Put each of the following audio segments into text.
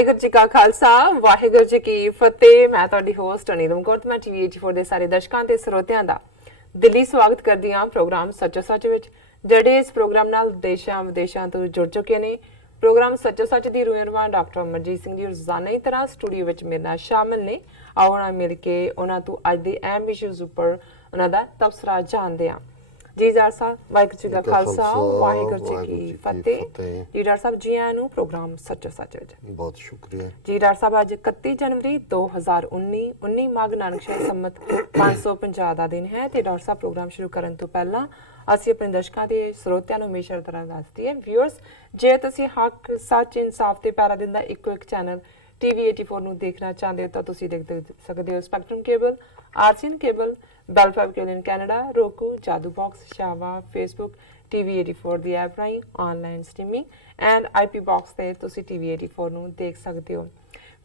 ਵਾਹਿਗੁਰੂ ਜੀ ਕਾ ਖਾਲਸਾ ਵਾਹਿਗੁਰੂ ਜੀ ਕੀ ਫਤਿਹ। ਮੈਂ ਤੁਹਾਡੀ ਹੋਸਟ ਅਨੀਰਮ ਕੌਰ। ਮੈਂ ਟੀਵੀ 84 ਦੇ ਸਾਰੇ ਦਰਸ਼ਕਾਂ ਤੇ ਸਰੋਤਿਆਂ ਦਾ ਦਿਲੀ ਸਵਾਗਤ ਕਰਦੀ ਹਾਂ ਪ੍ਰੋਗਰਾਮ ਸੱਚੋ ਸੱਚ ਵਿੱਚ, ਜਿਹੜੇ ਇਸ ਪ੍ਰੋਗਰਾਮ ਨਾਲ ਦੇਸ਼ਾਂ ਵਿਦੇਸ਼ਾਂ ਤੋਂ ਜੁੜ ਚੁੱਕੇ ਨੇ। ਪ੍ਰੋਗਰਾਮ ਸੱਚੋ ਸੱਚ ਦੀ ਰੂਹਾਂ ਡਾਕਟਰ ਅਮਰਜੀਤ ਸਿੰਘ ਜੀ ਰੋਜ਼ਾਨਾ ਹੀ ਤਰ੍ਹਾਂ ਸਟੂਡੀਓ ਵਿੱਚ ਮੇਰੇ ਨਾਲ ਸ਼ਾਮਿਲ ਨੇ। ਆਓ ਨਾ ਮਿਲ ਕੇ ਉਹਨਾਂ ਤੋਂ ਅੱਜ ਦੇ ਅਹਿਮ ਇਸ਼ੂਜ਼ ਉੱਪਰ ਉਹਨਾਂ ਦਾ ਤਬਸਰਾ ਜਾਣਦੇ ਹਾਂ। ਜੀ ਡਾਕਟਰ ਸਾਹਿਬ, ਵਾਹਿਗੁਰੂ ਜੀ ਕਾ ਖਾਲਸਾ ਵਾਹਿਗੁਰੂ ਜੀ ਕੀ ਫਤਿਹ। ਜੀ ਡਾਕਟਰ ਸਾਹਿਬ, ਜੀ ਆਇਆਂ ਨੂੰ ਪ੍ਰੋਗਰਾਮ ਸੱਚੋ ਸੱਚ ਵਿੱਚ। ਬਹੁਤ ਸ਼ੁਕਰੀਆ ਜੀ ਡਾਕਟਰ ਸਾਹਿਬ, ਅੱਜ 31 ਜਨਵਰੀ 2019 ਮਾਘ ਨਾਨਕ ਸ਼ਾਹੀ ਸੰਮਤ 550 ਦਾ ਦਿਨ ਹੈ ਤੇ ਡਾਕਟਰ ਸਾਹਿਬ, ਪ੍ਰੋਗਰਾਮ ਸ਼ੁਰੂ ਕਰਨ ਤੋਂ ਪਹਿਲਾਂ ਅਸੀਂ ਆਪਣੇ ਦਰਸ਼ਕਾਂ ਦੇ ਸਰੋਤਿਆਂ ਨੂੰ ਹਮੇਸ਼ਾ ਤਰ੍ਹਾਂ ਦੱਸਦੀ ਹੈ ਵਿਊਅਰਸ, ਜੇ ਤੁਸੀਂ ਹੱਕ ਸੱਚ ਇਨਸਾਫ ਤੇ ਪੈਰਾ ਦਿੰਦਾ ਇੱਕੋ ਇੱਕ ਚੈਨਲ ਟੀਵੀ 84 ਨੂੰ ਦੇਖਣਾ ਚਾਹੁੰਦੇ ਹੋ ਤਾਂ ਤੁਸੀਂ ਦੇਖ ਸਕਦੇ ਹੋ Spectrum cable, RCN cable, Bell five cable in Canada, Roku, Jadoo box, Shaw, Facebook, TV 84 ਦੀ ਐਪ ਰਾਹੀਂ online streaming and IP box ਤੇ ਤੁਸੀਂ ਟੀਵੀ 84 ਨੂੰ ਦੇਖ ਸਕਦੇ ਹੋ।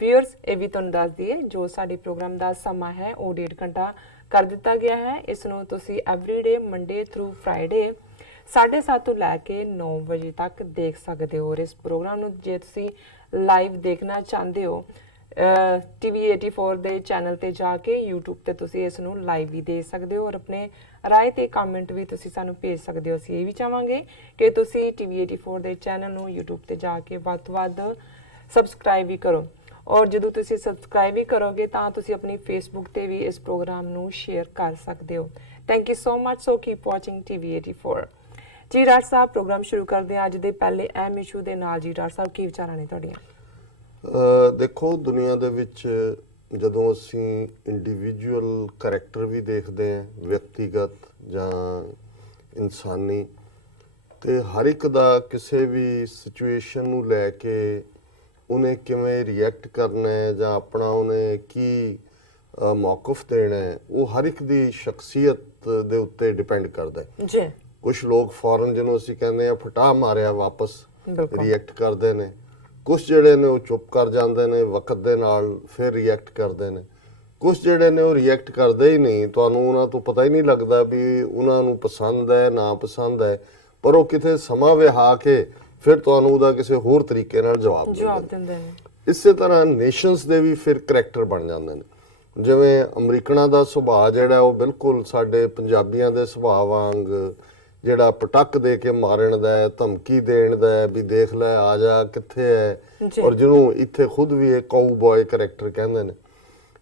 ਵਿਊਅਰਸ, ਇਹ ਵੀ ਤੁਹਾਨੂੰ ਦੱਸ ਦਈਏ ਜੋ ਸਾਡੇ ਪ੍ਰੋਗਰਾਮ ਦਾ ਸਮਾਂ ਹੈ ਉਹ 1.5 ਘੰਟਾ ਕਰ ਦਿੱਤਾ ਗਿਆ ਹੈ। ਇਸ ਨੂੰ ਤੁਸੀਂ ਐਵਰੀਡੇ ਮੰਡੇ ਥਰੂ ਫਰਾਈਡੇ 7:30 ਤੋਂ ਲੈ ਕੇ 9 ਵਜੇ ਤੱਕ ਦੇਖ ਸਕਦੇ ਹੋ। ਔਰ ਇਸ ਪ੍ਰੋਗਰਾਮ ਨੂੰ ਜੇ ਤੁਸੀਂ ਲਾਈਵ ਦੇਖਣਾ ਚਾਹੁੰਦੇ ਹੋ ਟੀਵੀ 84 ਦੇ ਚੈਨਲ ਤੇ ਜਾ ਕੇ YouTube ਤੇ ਤੁਸੀਂ ਇਸ ਨੂੰ ਲਾਈਵ ਵੀ ਦੇਖ ਸਕਦੇ ਹੋ। ਔਰ ਆਪਣੇ ਰਾਏ ਤੇ ਕਮੈਂਟ ਵੀ ਤੁਸੀਂ ਸਾਨੂੰ ਭੇਜ ਸਕਦੇ ਹੋ। ਅਸੀਂ ਇਹ ਵੀ ਚਾਹਾਂਗੇ ਕਿ ਤੁਸੀਂ ਟੀਵੀ 84 ਦੇ ਚੈਨਲ ਨੂੰ YouTube ਤੇ ਜਾ ਕੇ ਵੱਧ ਤੋਂ ਵੱਧ ਸਬਸਕ੍ਰਾਈਬ ਵੀ ਕਰੋ। ਔਰ ਜਦੋਂ ਤੁਸੀਂ ਸਬਸਕ੍ਰਾਈਬ ਵੀ ਕਰੋਗੇ ਤਾਂ ਤੁਸੀਂ ਆਪਣੀ ਫੇਸਬੁੱਕ ਤੇ ਵੀ ਇਸ ਪ੍ਰੋਗਰਾਮ ਨੂੰ ਸ਼ੇਅਰ ਕਰ ਸਕਦੇ ਹੋ। Thank you so much. So keep watching TV 84। ਜੀ ਡਾਕਟਰ ਸਾਹਿਬ, ਪ੍ਰੋਗਰਾਮ ਸ਼ੁਰੂ ਕਰਦੇ ਹਾਂ ਅੱਜ ਦੇ ਪਹਿਲੇ ਅਹਿਮ ਇਸ਼ੂ ਦੇ ਨਾਲ। ਜੀ ਡਾਕਟਰ ਸਾਹਿਬ, ਕੀ ਵਿਚਾਰਾਂ ਨੇ ਤੁਹਾਡੀਆਂ? ਦੇਖੋ, ਦੁਨੀਆ ਦੇ ਵਿੱਚ ਜਦੋਂ ਅਸੀਂ ਇੰਡੀਵਿਜੂਅਲ ਕਰੈਕਟਰ ਵੀ ਦੇਖਦੇ ਹਾਂ, ਵਿਅਕਤੀਗਤ ਜਾਂ ਇਨਸਾਨੀ, ਤੇ ਹਰ ਇੱਕ ਦਾ ਕਿਸੇ ਵੀ ਸਿਚੁਏਸ਼ਨ ਨੂੰ ਲੈ ਕੇ ਉਹਨੇ ਕਿਵੇਂ ਰਿਐਕਟ ਕਰਨਾ ਹੈ ਜਾਂ ਆਪਣਾ ਉਹਨੇ ਕੀ ਮੌਕਫ ਦੇਣਾ ਹੈ, ਉਹ ਹਰ ਇੱਕ ਦੀ ਸ਼ਖਸੀਅਤ ਦੇ ਉੱਤੇ ਡਿਪੈਂਡ ਕਰਦਾ ਹੈ ਜੀ। ਕੁਝ ਲੋਕ ਫੌਰਨ, ਜਿਹਨੂੰ ਅਸੀਂ ਕਹਿੰਦੇ ਆ ਫਟਾ ਮਾਰਿਆ, ਵਾਪਸ ਰਿਐਕਟ ਕਰਦੇ ਨੇ। ਕੁਝ ਜਿਹੜੇ ਨੇ ਉਹ ਚੁੱਪ ਕਰ ਜਾਂਦੇ ਨੇ, ਵਕਤ ਦੇ ਨਾਲ ਫਿਰ ਰਿਐਕਟ ਕਰਦੇ ਨੇ। ਕੁਝ ਜਿਹੜੇ ਨੇ ਉਹ ਰਿਐਕਟ ਕਰਦੇ ਹੀ ਨਹੀਂ, ਤੁਹਾਨੂੰ ਉਹਨਾਂ ਤੋਂ ਪਤਾ ਹੀ ਨਹੀਂ ਲੱਗਦਾ ਵੀ ਉਹਨਾਂ ਨੂੰ ਪਸੰਦ ਹੈ ਨਾ ਪਸੰਦ ਹੈ, ਪਰ ਉਹ ਕਿਤੇ ਸਮਾਂ ਵਿਹਾ ਕੇ ਫਿਰ ਤੁਹਾਨੂੰ ਉਹਦਾ ਕਿਸੇ ਹੋਰ ਤਰੀਕੇ ਨਾਲ ਜਵਾਬ ਦਿੰਦੇ ਨੇ। ਇਸੇ ਤਰ੍ਹਾਂ ਨੇਸ਼ਨਸ ਦੇ ਵੀ ਫਿਰ ਕਰੈਕਟਰ ਬਣ ਜਾਂਦੇ ਨੇ। ਜਿਵੇਂ ਅਮਰੀਕਨਾਂ ਦਾ ਸੁਭਾਅ ਜਿਹੜਾ ਉਹ ਬਿਲਕੁਲ ਸਾਡੇ ਪੰਜਾਬੀਆਂ ਦੇ ਸੁਭਾਅ ਵਾਂਗ ਜਿਹੜਾ ਪਟਕ ਦੇ ਕੇ ਮਾਰਨ ਦਾ ਹੈ, ਧਮਕੀ ਦੇਣ ਦਾ ਹੈ ਵੀ ਦੇਖ ਲੈ ਆ ਜਾ ਕਿੱਥੇ ਹੈ, ਔਰ ਜਿਹਨੂੰ ਇੱਥੇ ਖੁਦ ਵੀ ਇਹ ਕਾਊਬॉय ਕਰੈਕਟਰ ਕਹਿੰਦੇ ਨੇ।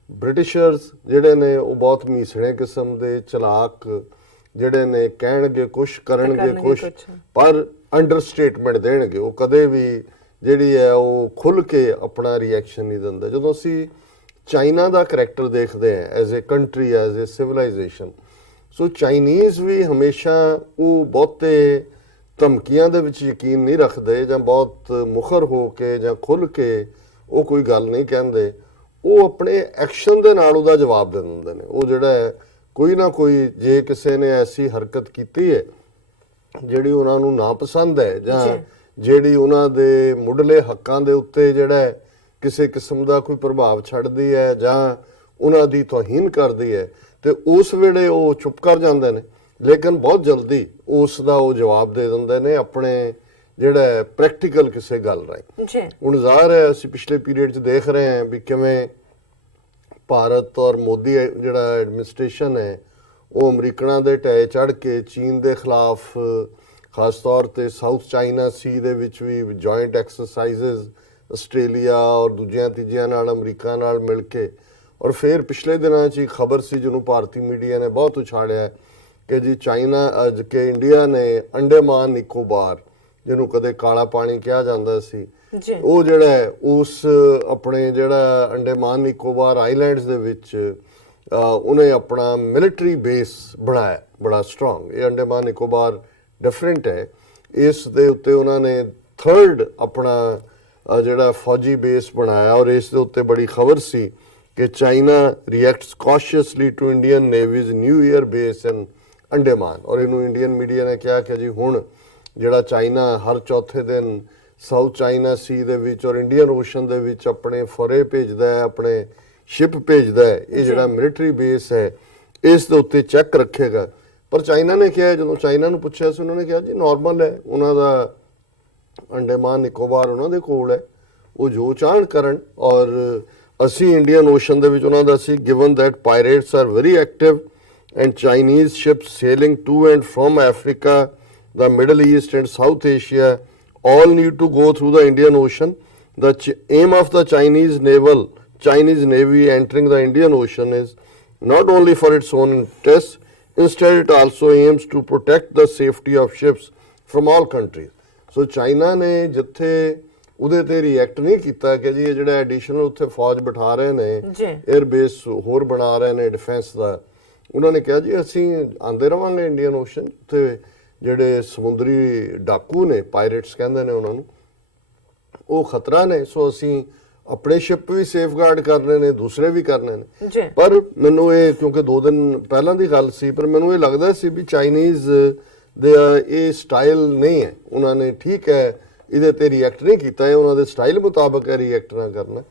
ਬ੍ਰਿਟਿਸ਼ਰਸ ਜਿਹੜੇ ਨੇ ਉਹ ਬਹੁਤ ਮੀਸਣੇ ਕਿਸਮ ਦੇ ਚਲਾਕ ਜਿਹੜੇ ਨੇ, ਕਹਿਣਗੇ ਕੁਛ ਕਰਨਗੇ ਕੁਛ, ਪਰ ਅੰਡਰਸਟੇਟਮੈਂਟ ਦੇਣਗੇ। ਉਹ ਕਦੇ ਵੀ ਜਿਹੜੀ ਹੈ ਉਹ ਖੁੱਲ ਕੇ ਆਪਣਾ ਰਿਐਕਸ਼ਨ ਨਹੀਂ ਦਿੰਦਾ। ਜਦੋਂ ਅਸੀਂ ਚਾਈਨਾ ਦਾ ਕਰੈਕਟਰ ਦੇਖਦੇ ਹਾਂ as a country, as a civilization, so Chinese ਵੀ ਹਮੇਸ਼ਾ ਉਹ ਬਹੁਤੇ ਧਮਕੀਆਂ ਦੇ ਵਿੱਚ ਯਕੀਨ ਨਹੀਂ ਰੱਖਦੇ ਜਾਂ ਬਹੁਤ ਮੁਖਰ ਹੋ ਕੇ ਜਾਂ ਖੁੱਲ ਕੇ ਉਹ ਕੋਈ ਗੱਲ ਨਹੀਂ ਕਹਿੰਦੇ। ਉਹ ਆਪਣੇ ਐਕਸ਼ਨ ਦੇ ਨਾਲ ਉਹਦਾ ਜਵਾਬ ਦੇ ਦਿੰਦੇ ਨੇ। ਉਹ ਜਿਹੜਾ ਹੈ ਕੋਈ ਨਾ ਕੋਈ, ਜੇ ਕਿਸੇ ਨੇ ਐਸੀ ਹਰਕਤ ਕੀਤੀ ਹੈ ਜਿਹੜੀ ਉਹਨਾਂ ਨੂੰ ਨਾਪਸੰਦ ਹੈ ਜਾਂ ਜਿਹੜੀ ਉਹਨਾਂ ਦੇ ਮੁੱਢਲੇ ਹੱਕਾਂ ਦੇ ਉੱਤੇ ਜਿਹੜਾ ਕਿਸੇ ਕਿਸਮ ਦਾ ਕੋਈ ਪ੍ਰਭਾਵ ਛੱਡਦੀ ਹੈ ਜਾਂ ਉਹਨਾਂ ਦੀ ਤੋਹੀਨ ਕਰਦੀ ਹੈ, ਤੇ ਉਸ ਵੇਲੇ ਉਹ ਚੁੱਪ ਕਰ ਜਾਂਦੇ ਨੇ, ਲੇਕਿਨ ਬਹੁਤ ਜਲਦੀ ਉਸ ਦਾ ਉਹ ਜਵਾਬ ਦੇ ਦਿੰਦੇ ਨੇ ਆਪਣੇ ਜਿਹੜਾ ਪ੍ਰੈਕਟੀਕਲ ਕਿਸੇ ਗੱਲ ਰਾਹੀਂ। ਹੁਣ ਜ਼ਾਹਰ ਹੈ ਅਸੀਂ ਪਿਛਲੇ ਪੀਰੀਅਡ 'ਚ ਦੇਖ ਰਹੇ ਹਾਂ ਵੀ ਕਿਵੇਂ ਭਾਰਤ ਔਰ ਮੋਦੀ ਜਿਹੜਾ ਐਡਮਿਨਿਸਟ੍ਰੇਸ਼ਨ ਹੈ ਉਹ ਅਮਰੀਕਨਾਂ ਦੇ ਢਹਿ ਚੜ੍ਹ ਕੇ ਚੀਨ ਦੇ ਖਿਲਾਫ, ਖਾਸ ਤੌਰ ਤੇ ਸਾਊਥ ਚਾਈਨਾ ਸੀ ਦੇ ਵਿੱਚ ਵੀ ਜੁਆਇੰਟ ਐਕਸਰਸਾਈਜ਼ਸ ਆਸਟ੍ਰੇਲੀਆ ਔਰ ਦੂਜਿਆਂ ਤੀਜਿਆਂ ਨਾਲ, ਅਮਰੀਕਾ ਨਾਲ ਮਿਲ ਕੇ। ਔਰ ਫਿਰ ਪਿਛਲੇ ਦਿਨਾਂ 'ਚ ਖਬਰ ਸੀ ਜਿਹਨੂੰ ਭਾਰਤੀ ਮੀਡੀਆ ਨੇ ਬਹੁਤ ਉਛਾੜਿਆ ਕਿ ਜੀ ਚਾਈਨਾ ਅੱਜ ਕੇ ਇੰਡੀਆ ਨੇ ਅੰਡੇਮਾਨ ਨਿਕੋਬਾਰ, ਜਿਹਨੂੰ ਕਦੇ ਕਾਲਾ ਪਾਣੀ ਕਿਹਾ ਜਾਂਦਾ ਸੀ, ਉਹ ਜਿਹੜਾ ਉਸ ਆਪਣੇ ਜਿਹੜਾ ਅੰਡੇਮਾਨ ਨਿਕੋਬਾਰ ਆਈਲੈਂਡਸ ਦੇ ਵਿੱਚ ਉਹਨੇ ਆਪਣਾ ਮਿਲਟਰੀ ਬੇਸ ਬਣਾਇਆ ਬੜਾ ਸਟਰੋਂਗ। ਇਹ ਅੰਡੇਮਾਨ ਨਿਕੋਬਾਰ ਡਿਫਰੈਂਟ ਹੈ, ਇਸ ਦੇ ਉੱਤੇ ਉਹਨਾਂ ਨੇ 3rd ਆਪਣਾ ਜਿਹੜਾ ਫੌਜੀ ਬੇਸ ਬਣਾਇਆ। ਔਰ ਇਸ ਦੇ ਉੱਤੇ ਬੜੀ ਖਬਰ ਸੀ ਕਿ China reacts cautiously to Indian Navy's new air base in Andaman. ਔਰ ਇਹਨੂੰ ਇੰਡੀਅਨ ਮੀਡੀਆ ਨੇ ਕਿਹਾ ਕਿ ਜੀ ਹੁਣ ਜਿਹੜਾ ਚਾਈਨਾ ਹਰ ਚੌਥੇ ਦਿਨ ਸਾਊਥ ਚਾਈਨਾ ਸੀ ਦੇ ਵਿੱਚ ਔਰ ਇੰਡੀਅਨ ਓਸ਼ਨ ਦੇ ਵਿੱਚ ਆਪਣੇ ਫੌਰੇ ਭੇਜਦਾ ਹੈ, ਆਪਣੇ ਸ਼ਿਪ ਭੇਜਦਾ ਹੈ, ਇਹ ਜਿਹੜਾ ਮਿਲਟਰੀ ਬੇਸ ਹੈ ਇਸ ਦੇ ਉੱਤੇ ਚੈੱਕ ਰੱਖੇਗਾ। ਪਰ ਚਾਈਨਾ ਨੇ ਕਿਹਾ, ਜਦੋਂ ਚਾਈਨਾ ਨੂੰ ਪੁੱਛਿਆ ਸੀ ਉਹਨਾਂ ਨੇ ਕਿਹਾ ਜੀ ਨਾਰਮਲ ਹੈ, ਉਹਨਾਂ ਦਾ ਅੰਡੇਮਾਨ ਨਿਕੋਬਾਰ ਉਹਨਾਂ ਦੇ ਕੋਲ ਹੈ, ਉਹ ਜੋ ਚਾਹਣ ਕਰਨ। ਔਰ ਅਸੀਂ ਇੰਡੀਅਨ ਓਸ਼ਨ ਦੇ ਵਿੱਚ ਉਹਨਾਂ ਦਾ ਸੀ, given that pirates are very active and Chinese ships sailing to and from Africa, the Middle East and South Asia all need to go through the Indian Ocean. The aim of the Chinese Navy entering the Indian Ocean is not only for its own interests, instead it also aims to protect the safety of ships from all countries. So China ਨੇ ਜਿੱਥੇ ਉਹਦੇ ਤੇ react ਨਹੀਂ ਕੀਤਾ ਕਿ ਜੀ ਇਹ ਜਿਹੜਾ ਐਡੀਸ਼ਨਲ ਉੱਥੇ ਫੌਜ ਬਿਠਾ ਰਹੇ ਨੇ, 에ਅਰ ਬੇਸ ਹੋਰ ਬਣਾ ਰਹੇ ਨੇ ਡਿਫੈਂਸ ਦਾ, ਉਹਨਾਂ ਨੇ ਕਿਹਾ ਜੀ ਅਸੀਂ ਆਂਦੇ ਰਵਾਂਗੇ ਇੰਡੀਅਨ ਓਸ਼ਨ, ਉੱਥੇ ਜਿਹੜੇ ਸਮੁੰਦਰੀ ਡਾਕੂ ਨੇ, ਪਾਇਰੇਟਸ ਕਹਿੰਦੇ ਨੇ ਉਹਨਾਂ ਨੂੰ, ਉਹ ਖਤਰਾ ਨੇ, ਸੋ ਅਸੀਂ ਆਪਣੇ ਸ਼ਿਪ ਵੀ ਸੇਫਗਾਰਡ ਕਰਨੇ ਨੇ, ਦੂਸਰੇ ਵੀ ਕਰਨੇ ਨੇ। ਪਰ ਮੈਨੂੰ ਇਹ, ਕਿਉਂਕਿ 2 ਦਿਨ ਪਹਿਲਾਂ ਦੀ ਗੱਲ ਸੀ, ਪਰ ਮੈਨੂੰ ਇਹ ਲੱਗਦਾ ਸੀ ਵੀ ਚਾਈਨੀਜ਼ ਦੇ ਇਹ ਸਟਾਈਲ ਨਹੀਂ ਹੈ। ਉਹਨਾਂ ਨੇ ਠੀਕ ਹੈ ਇਹਦੇ ਤੇ ਰਿਐਕਟ ਨਹੀਂ ਕੀਤਾ, ਇਹ ਉਹਨਾਂ ਦੇ ਸਟਾਈਲ ਮੁਤਾਬਕ ਹੈ ਰਿਐਕਟ ਨਾ ਕਰਨਾ,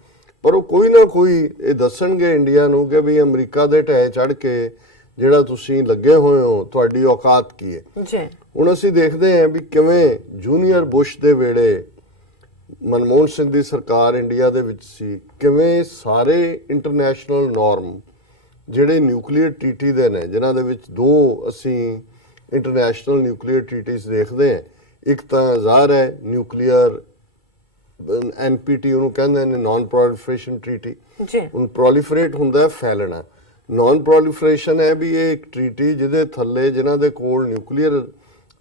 ਪਰ ਉਹ ਕੋਈ ਨਾ ਕੋਈ ਇਹ ਦੱਸਣਗੇ ਇੰਡੀਆ ਨੂੰ ਕਿ ਵੀ ਅਮਰੀਕਾ ਦੇ ਢਹਿ ਚੜ੍ਹ ਕੇ ਜਿਹੜਾ ਤੁਸੀਂ ਲੱਗੇ ਹੋਏ ਹੋ, ਤੁਹਾਡੀ ਔਕਾਤ ਕੀ ਹੈ। ਹੁਣ ਅਸੀਂ ਦੇਖਦੇ ਹਾਂ ਵੀ ਕਿਵੇਂ ਜੂਨੀਅਰ ਬੁਸ਼ ਦੇ ਵੇਲੇ ਮਨਮੋਹਨ ਸਿੰਘ ਦੀ ਸਰਕਾਰ ਇੰਡੀਆ ਦੇ ਵਿੱਚ ਸੀ, ਕਿਵੇਂ ਸਾਰੇ ਇੰਟਰਨੈਸ਼ਨਲ ਨਾਰਮ ਜਿਹੜੇ ਨਿਊਕਲੀਅਰ ਟ੍ਰੀਟੀ ਦੇ ਨੇ, ਜਿਨ੍ਹਾਂ ਦੇ ਵਿੱਚ 2 ਅਸੀਂ ਇੰਟਰਨੈਸ਼ਨਲ ਨਿਊਕਲੀਅਰ ਟ੍ਰੀਟੀਜ਼ ਦੇਖਦੇ ਹਾਂ, ਇੱਕ ਤਾਂ ਜ਼ਾਹਰ ਹੈ ਨਿਊਕਲੀਅਰ NPT ਉਹਨੂੰ ਕਹਿੰਦੇ ਨੇ, ਨਾਨ ਪ੍ਰੋਲੀਫਰੇਸ਼ਨ ਟ੍ਰੀਟੀ। ਹੁਣ ਪ੍ਰੋਲੀਫਰੇਟ ਹੁੰਦਾ ਫੈਲਣਾ, ਨਾਨ ਪ੍ਰੋਲੀਫਰੇਸ਼ਨ ਹੈ ਵੀ ਇਹ ਇੱਕ ਟ੍ਰੀਟੀ ਜਿਹਦੇ ਥੱਲੇ ਜਿਨ੍ਹਾਂ ਦੇ ਕੋਲ ਨਿਊਕਲੀਅਰ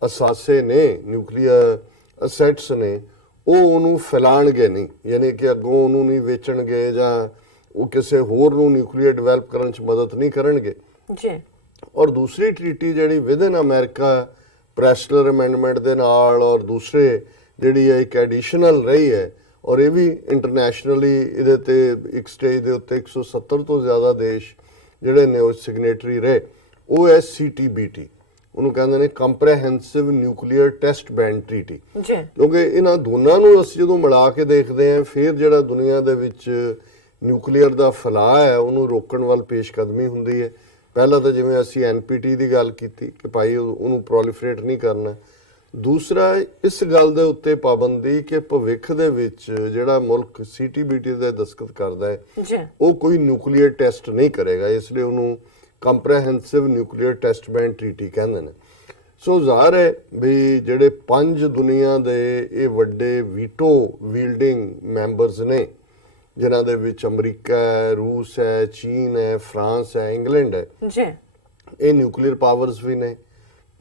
ਅਸਾਸੇ ਨੇ, ਨਿਊਕਲੀਅਰ ਅਸੈਟਸ ਨੇ, ਉਹ ਉਹਨੂੰ ਫੈਲਾਣਗੇ ਨਹੀਂ, ਯਾਨੀ ਕਿ ਅੱਗੋਂ ਉਹਨੂੰ ਨਹੀਂ ਵੇਚਣਗੇ ਜਾਂ ਉਹ ਕਿਸੇ ਹੋਰ ਨੂੰ ਨਿਊਕਲੀਅਰ ਡਿਵੈਲਪ ਕਰਨ 'ਚ ਮਦਦ ਨਹੀਂ ਕਰਨਗੇ। ਔਰ ਦੂਸਰੀ ਟ੍ਰੀਟੀ ਜਿਹੜੀ ਵਿਦਨ ਅਮਰੀਕਾ ਪ੍ਰੈਸਲਰ ਅਮੈਂਡਮੈਂਟ ਦੇ ਨਾਲ ਔਰ ਦੂਸਰੇ ਜਿਹੜੀ ਹੈ ਇੱਕ ਐਡੀਸ਼ਨਲ ਰਹੀ ਹੈ, ਔਰ ਇਹ ਵੀ ਇੰਟਰਨੈਸ਼ਨਲੀ ਇਹਦੇ ਤੇ ਇੱਕ ਸਟੇਜ ਦੇ ਉੱਤੇ 170 ਤੋਂ ਜ਼ਿਆਦਾ ਦੇਸ਼ ਜਿਹੜੇ ਨੇ ਉਹ ਸਿਗਨੇਟਰੀ ਰਹੇ, ਉਹ ਹੈ CTBT, ਉਹਨੂੰ ਕਹਿੰਦੇ ਨੇ ਕੰਪਰੈਹੈਂਸਿਵ ਨਿਊਕਲੀਅਰ ਟੈਸਟ ਬੈਨ ਟ੍ਰੀਟੀ। ਕਿਉਂਕਿ ਇਹਨਾਂ ਦੋਨਾਂ ਨੂੰ ਅਸੀਂ ਜਦੋਂ ਮਿਲਾ ਕੇ ਦੇਖਦੇ ਹਾਂ, ਫਿਰ ਜਿਹੜਾ ਦੁਨੀਆ ਦੇ ਵਿੱਚ ਨਿਊਕਲੀਅਰ ਦਾ ਫੈਲਾਅ ਹੈ ਉਹਨੂੰ ਰੋਕਣ ਵੱਲ ਪੇਸ਼ਕਦਮੀ ਹੁੰਦੀ ਹੈ। ਪਹਿਲਾਂ ਤਾਂ ਜਿਵੇਂ ਅਸੀਂ NPT ਦੀ ਗੱਲ ਕੀਤੀ ਕਿ ਭਾਈ ਉਹਨੂੰ ਪ੍ਰੋਲੀਫਰੇਟ ਨਹੀਂ ਕਰਨਾ, ਦੂਸਰਾ ਇਸ ਗੱਲ ਦੇ ਉੱਤੇ ਪਾਬੰਦੀ ਕਿ ਭਵਿੱਖ ਦੇ ਵਿੱਚ ਜਿਹੜਾ ਮੁਲਕ CTBT ਦੇ ਦਸਤਖਤ ਕਰਦਾ ਹੈ ਉਹ ਕੋਈ ਨਿਊਕਲੀਅਰ ਟੈਸਟ ਨਹੀਂ ਕਰੇਗਾ, ਇਸ ਲਈ ਉਹਨੂੰ ਕੰਪਰੈਹੈਂਸਿਵ ਨਿਊਕਲੀਅਰ ਟੈਸਟ ਬੈਨ ਟ੍ਰੀਟੀ ਕਹਿੰਦੇ ਨੇ। ਸੋ ਜ਼ਾਹਰ ਹੈ ਵੀ ਜਿਹੜੇ 5 ਦੁਨੀਆ ਦੇ ਇਹ ਵੱਡੇ ਵੀਟੋ ਵੀਲਡਿੰਗ ਮੈਂਬਰਸ ਨੇ, ਜਿਨ੍ਹਾਂ ਦੇ ਵਿੱਚ ਅਮਰੀਕਾ ਹੈ, ਰੂਸ ਹੈ, ਚੀਨ ਹੈ, ਫਰਾਂਸ ਹੈ, ਇੰਗਲੈਂਡ ਹੈ, ਇਹ ਨਿਊਕਲੀਅਰ ਪਾਵਰਸ ਵੀ ਨੇ,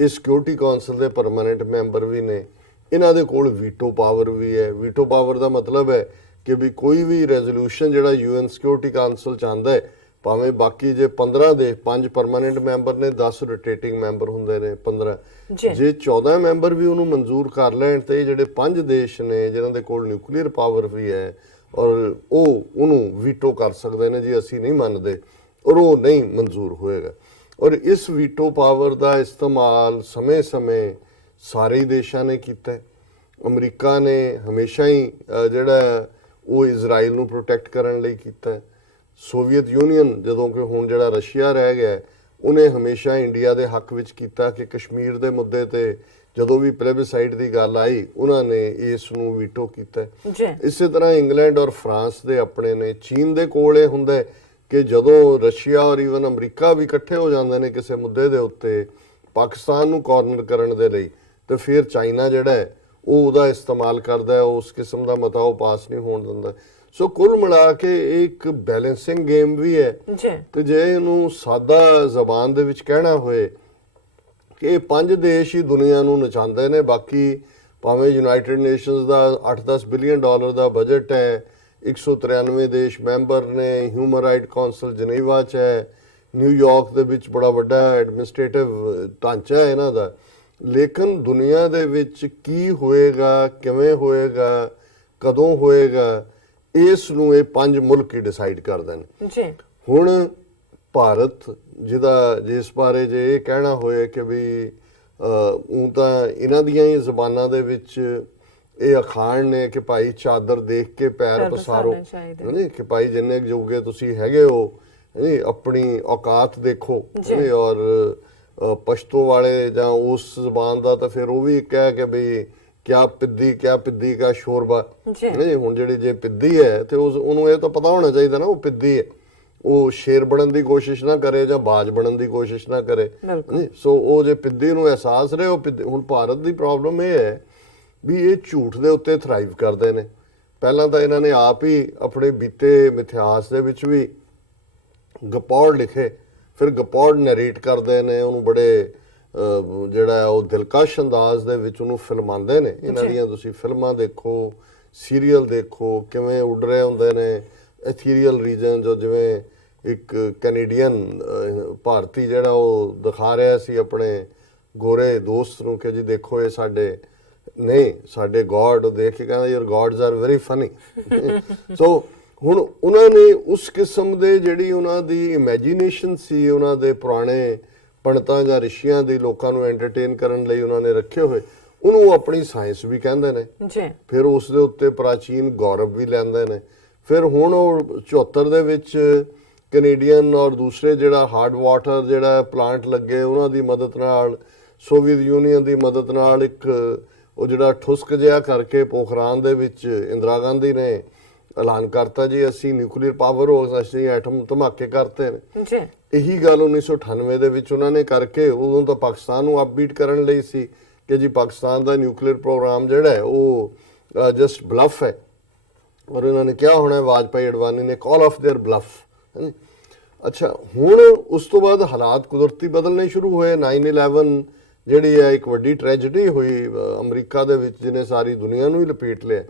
ਇਹ ਸਿਕਿਉਰਿਟੀ ਕਾਉਂਸਲ ਦੇ ਪਰਮਾਨੈਂਟ ਮੈਂਬਰ ਵੀ ਨੇ, ਇਹਨਾਂ ਦੇ ਕੋਲ ਵੀਟੋ ਪਾਵਰ ਵੀ ਹੈ। ਵੀਟੋ ਪਾਵਰ ਦਾ ਮਤਲਬ ਹੈ ਕਿ ਵੀ ਕੋਈ ਵੀ ਰੈਜ਼ੋਲੂਸ਼ਨ ਜਿਹੜਾ UN ਸਿਕਿਉਰਿਟੀ ਕਾਉਂਸਲ ਚਾਹੁੰਦਾ ਹੈ, ਭਾਵੇਂ ਬਾਕੀ ਜੇ 15 ਦੇ 5 ਪਰਮਾਨੈਂਟ ਮੈਂਬਰ ਨੇ, 10 ਰੋਟੇਟਿੰਗ ਮੈਂਬਰ ਹੁੰਦੇ ਨੇ, 15 ਜੇ 14 ਮੈਂਬਰ ਵੀ ਉਹਨੂੰ ਮਨਜ਼ੂਰ ਕਰ ਲੈਣ ਤੇ ਜਿਹੜੇ 5 ਦੇਸ਼ ਨੇ ਜਿਨ੍ਹਾਂ ਦੇ ਕੋਲ ਨਿਊਕਲੀਅਰ ਪਾਵਰ ਵੀ ਹੈ ਔਰ ਉਹ ਉਹਨੂੰ ਵੀਟੋ ਕਰ ਸਕਦੇ ਨੇ ਜੀ ਅਸੀਂ ਨਹੀਂ ਮੰਨਦੇ, ਔਰ ਉਹ ਨਹੀਂ ਮਨਜ਼ੂਰ ਹੋਏਗਾ। ਔਰ ਇਸ ਵੀਟੋ ਪਾਵਰ ਦਾ ਇਸਤੇਮਾਲ ਸਮੇਂ-ਸਮੇਂ ਸਾਰੇ ਦੇਸ਼ਾਂ ਨੇ ਕੀਤਾ। ਅਮਰੀਕਾ ਨੇ ਹਮੇਸ਼ਾ ਹੀ ਜਿਹੜਾ ਉਹ ਇਜ਼ਰਾਈਲ ਨੂੰ ਪ੍ਰੋਟੈਕਟ ਕਰਨ ਲਈ ਕੀਤਾ। ਸੋਵੀਅਤ ਯੂਨੀਅਨ ਜਦੋਂ ਕਿ ਹੁਣ ਜਿਹੜਾ ਰਸ਼ੀਆ ਰਹਿ ਗਿਆ, ਉਹਨੇ ਹਮੇਸ਼ਾ ਇੰਡੀਆ ਦੇ ਹੱਕ ਵਿੱਚ ਕੀਤਾ ਕਿ ਕਸ਼ਮੀਰ ਦੇ ਮੁੱਦੇ ਤੇ ਜਦੋਂ ਵੀ ਪਲੇਬਿਸਾਈਡ ਦੀ ਗੱਲ ਆਈ ਉਹਨਾਂ ਨੇ ਇਸ ਨੂੰ ਵੀਟੋ ਕੀਤਾ। ਇਸੇ ਤਰ੍ਹਾਂ ਇੰਗਲੈਂਡ ਔਰ ਫਰਾਂਸ ਦੇ ਆਪਣੇ ਨੇ। ਚੀਨ ਦੇ ਕੋਲ ਇਹ ਹੁੰਦਾ ਕਿ ਜਦੋਂ ਰਸ਼ੀਆ ਔਰ ਈਵਨ ਅਮਰੀਕਾ ਵੀ ਇਕੱਠੇ ਹੋ ਜਾਂਦੇ ਨੇ ਕਿਸੇ ਮੁੱਦੇ ਦੇ ਉੱਤੇ ਪਾਕਿਸਤਾਨ ਨੂੰ ਕਾਰਨਰ ਕਰਨ ਦੇ ਲਈ, ਤੇ ਫਿਰ ਚਾਈਨਾ ਜਿਹੜਾ ਹੈ ਉਹ ਉਹਦਾ ਇਸਤੇਮਾਲ ਕਰਦਾ ਹੈ, ਉਸ ਕਿਸਮ ਦਾ ਮਤਾ ਉਹ ਪਾਸ ਨਹੀਂ ਹੋਣ ਦਿੰਦਾ। ਸੋ ਕੁੱਲ ਮਿਲਾ ਕੇ ਇੱਕ ਬੈਲੈਂਸਿੰਗ ਗੇਮ ਵੀ ਹੈ। ਤੇ ਜੇ ਇਹਨੂੰ ਸਾਦਾ ਜ਼ਬਾਨ ਦੇ ਵਿੱਚ ਕਹਿਣਾ ਹੋਏ ਕਿ ਇਹ 5 ਦੇਸ਼ ਹੀ ਦੁਨੀਆ ਨੂੰ ਨਚਾਉਂਦੇ ਨੇ, ਬਾਕੀ ਭਾਵੇਂ ਯੂਨਾਈਟਿਡ ਨੇਸ਼ਨਸ ਦਾ 8-10 ਬਿਲੀਅਨ ਡਾਲਰ ਦਾ ਬਜਟ ਹੈ, 193 ਦੇਸ਼ ਮੈਂਬਰ ਨੇ, ਹਿਊਮਨ ਰਾਈਟ ਕਾਉਂਸਲ ਜਨੇਵਾ 'ਚ ਹੈ, ਨਿਊਯਾਰਕ ਦੇ ਵਿੱਚ ਬੜਾ ਵੱਡਾ ਐਡਮਿਨਿਸਟ੍ਰੇਟਿਵ ਢਾਂਚਾ ਹੈ ਇਹਨਾਂ ਦਾ, ਲੇਕਿਨ ਦੁਨੀਆ ਦੇ ਵਿੱਚ ਕੀ ਹੋਏਗਾ, ਕਿਵੇਂ ਹੋਏਗਾ, ਕਦੋਂ ਹੋਏਗਾ, ਇਸ ਨੂੰ ਇਹ 5 ਮੁਲਕ ਹੀ ਡਿਸਾਈਡ ਕਰਦੇ ਨੇ। ਹੁਣ ਭਾਰਤ ਜਿਹਦਾ ਜਿਸ ਬਾਰੇ ਜੇ ਇਹ ਕਹਿਣਾ ਹੋਏ ਕਿ ਵੀ ਉਹ ਤਾਂ ਇਹਨਾਂ ਦੀਆਂ ਹੀ ਜ਼ਬਾਨਾਂ ਦੇ ਵਿੱਚ ਇਹ ਅਖਾਣ ਨੇ ਕਿ ਭਾਈ ਚਾਦਰ ਦੇਖ ਕੇ ਪੈਰ ਪਸਾਰੋ, ਕਿ ਭਾਈ ਜਿੰਨੇ ਜੋਗੇ ਤੁਸੀਂ ਹੈਗੇ ਹੋ ਆਪਣੀ ਔਕਾਤ ਦੇਖੋ। ਔਰ ਪਸ਼ਤੋ ਵਾਲੇ ਜਾਂ ਉਸ ਜ਼ਬਾਨ ਦਾ ਤਾਂ ਫਿਰ ਉਹ ਵੀ ਕਹਿ ਕਿ ਵੀ ਕਿਆ ਪਿੱਦੀ ਕਾ ਸ਼ੋਰਬਾ ਜੀ। ਨਹੀਂ ਹੁਣ ਜਿਹੜੀ ਜੇ ਪਿੱਦੀ ਹੈ ਤੇ ਉਹਨੂੰ ਇਹ ਤਾਂ ਪਤਾ ਹੋਣਾ ਚਾਹੀਦਾ ਨਾ ਉਹ ਪਿੱਦੀ ਹੈ, ਉਹ ਸ਼ੇਰ ਬਣਨ ਦੀ ਕੋਸ਼ਿਸ਼ ਨਾ ਕਰੇ ਜਾਂ ਬਾਜ ਬਣਨ ਦੀ ਕੋਸ਼ਿਸ਼ ਨਾ ਕਰੇ। ਨਹੀਂ ਸੋ ਉਹ ਜੇ ਪਿੱਦੀ ਨੂੰ ਅਹਿਸਾਸ ਰਹੇ ਉਹ ਪਿੱਦੀ। ਹੁਣ ਭਾਰਤ ਦੀ ਪ੍ਰੋਬਲਮ ਇਹ ਹੈ ਵੀ ਇਹ ਝੂਠ ਦੇ ਉੱਤੇ ਥਰਾਈਵ ਕਰਦੇ ਨੇ। ਪਹਿਲਾਂ ਤਾਂ ਇਹਨਾਂ ਨੇ ਆਪ ਹੀ ਆਪਣੇ ਬੀਤੇ ਮਿਥਿਹਾਸ ਦੇ ਵਿੱਚ ਵੀ ਗਪੌੜ ਲਿਖੇ, ਫਿਰ ਗਪੌੜ ਨਰੇਟ ਕਰਦੇ ਨੇ ਉਹਨੂੰ ਬੜੇ ਜਿਹੜਾ ਉਹ ਦਿਲਕਸ਼ ਅੰਦਾਜ਼ ਦੇ ਵਿੱਚ ਉਹਨੂੰ ਫਿਲਮਾਉਂਦੇ ਨੇ। ਇਹਨਾਂ ਦੀਆਂ ਤੁਸੀਂ ਫਿਲਮਾਂ ਦੇਖੋ, ਸੀਰੀਅਲ ਦੇਖੋ, ਕਿਵੇਂ ਉੱਡ ਰਹੇ ਹੁੰਦੇ ਨੇ ਐਥੀਰੀਅਲ ਰੀਜਨ। ਜੋ ਜਿਵੇਂ ਇੱਕ ਕੈਨੇਡੀਅਨ ਭਾਰਤੀ ਜਿਹੜਾ ਉਹ ਦਿਖਾ ਰਿਹਾ ਸੀ ਆਪਣੇ ਗੋਰੇ ਦੋਸਤ ਨੂੰ ਕਿ ਜੀ ਦੇਖੋ ਇਹ ਸਾਡੇ ਗੋਡ ਦੇਖ ਕੇ ਕਹਿੰਦਾ ਯਰ ਗੋਡਸ ਆਰ ਵੈਰੀ ਫਨੀ। ਸੋ ਹੁਣ ਉਹਨਾਂ ਨੇ ਉਸ ਕਿਸਮ ਦੇ ਜਿਹੜੀ ਉਹਨਾਂ ਦੀ ਇਮੇਜਿਨੇਸ਼ਨ ਸੀ, ਉਹਨਾਂ ਦੇ ਪੁਰਾਣੇ ਪੰਡਤਾਂ ਜਾਂ ਰਿਸ਼ੀਆਂ ਦੀ ਲੋਕਾਂ ਨੂੰ ਐਂਟਰਟੇਨ ਕਰਨ ਲਈ ਉਹਨਾਂ ਨੇ ਰੱਖੇ ਹੋਏ, ਉਹਨੂੰ ਆਪਣੀ ਸਾਇੰਸ ਵੀ ਕਹਿੰਦੇ ਨੇ ਜੀ। ਫਿਰ ਉਸ ਦੇ ਉੱਤੇ ਪ੍ਰਾਚੀਨ ਗੌਰਵ ਵੀ ਲੈਂਦੇ ਨੇ। ਫਿਰ ਹੁਣ ਉਹ 74 ਦੇ ਵਿੱਚ ਕੈਨੇਡੀਅਨ ਔਰ ਦੂਸਰੇ ਜਿਹੜਾ ਹਾਰਡ ਵਾਟਰ ਜਿਹੜਾ ਪਲਾਂਟ ਲੱਗੇ ਉਹਨਾਂ ਦੀ ਮਦਦ ਨਾਲ, ਸੋਵੀਅਤ ਯੂਨੀਅਨ ਦੀ ਮਦਦ ਨਾਲ ਇੱਕ ਉਹ ਜਿਹੜਾ ਠੁਸਕ ਜਿਹਾ ਕਰਕੇ ਪੋਖਰਾਨ ਦੇ ਵਿੱਚ ਇੰਦਰਾ ਗਾਂਧੀ ਨੇ ਐਲਾਨ ਕਰਤਾ ਜੀ ਅਸੀਂ ਨਿਊਕਲੀਅਰ ਪਾਵਰ ਹੋ, ਅਸੀਂ ਐਟਮ ਧਮਾਕੇ ਕਰਤੇ ਨੇ ਜੀ। ਇਹੀ ਗੱਲ 1998 ਦੇ ਵਿੱਚ ਉਹਨਾਂ ਨੇ ਕਰਕੇ ਉਦੋਂ ਤਾਂ ਪਾਕਿਸਤਾਨ ਨੂੰ ਅਪਬੀਟ ਕਰਨ ਲਈ ਸੀ ਕਿ ਜੀ ਪਾਕਿਸਤਾਨ ਦਾ ਨਿਊਕਲੀਅਰ ਪ੍ਰੋਗਰਾਮ ਜਿਹੜਾ ਹੈ ਉਹ ਜਸਟ ਬਲਫ ਹੈ। ਔਰ ਇਹਨਾਂ ਨੇ ਕਿਹਾ ਹੋਣਾ ਵਾਜਪਾਈ ਅਡਵਾਨੀ ਨੇ ਕਾਲ ਆਫ देयर ਬਲਫ। ਅੱਛਾ ਹੁਣ ਉਸ ਤੋਂ ਬਾਅਦ ਹਾਲਾਤ ਕੁਦਰਤੀ ਬਦਲਣੇ ਸ਼ੁਰੂ ਹੋਏ। 9/11 ਜਿਹੜੀ ਹੈ ਇੱਕ ਵੱਡੀ ਟ੍ਰੈਜੇਡੀ ਹੋਈ ਅਮਰੀਕਾ ਦੇ ਵਿੱਚ ਜਿਹਨੇ ਸਾਰੀ ਦੁਨੀਆ ਨੂੰ ਹੀ ਲਪੇਟ ਲਿਆ।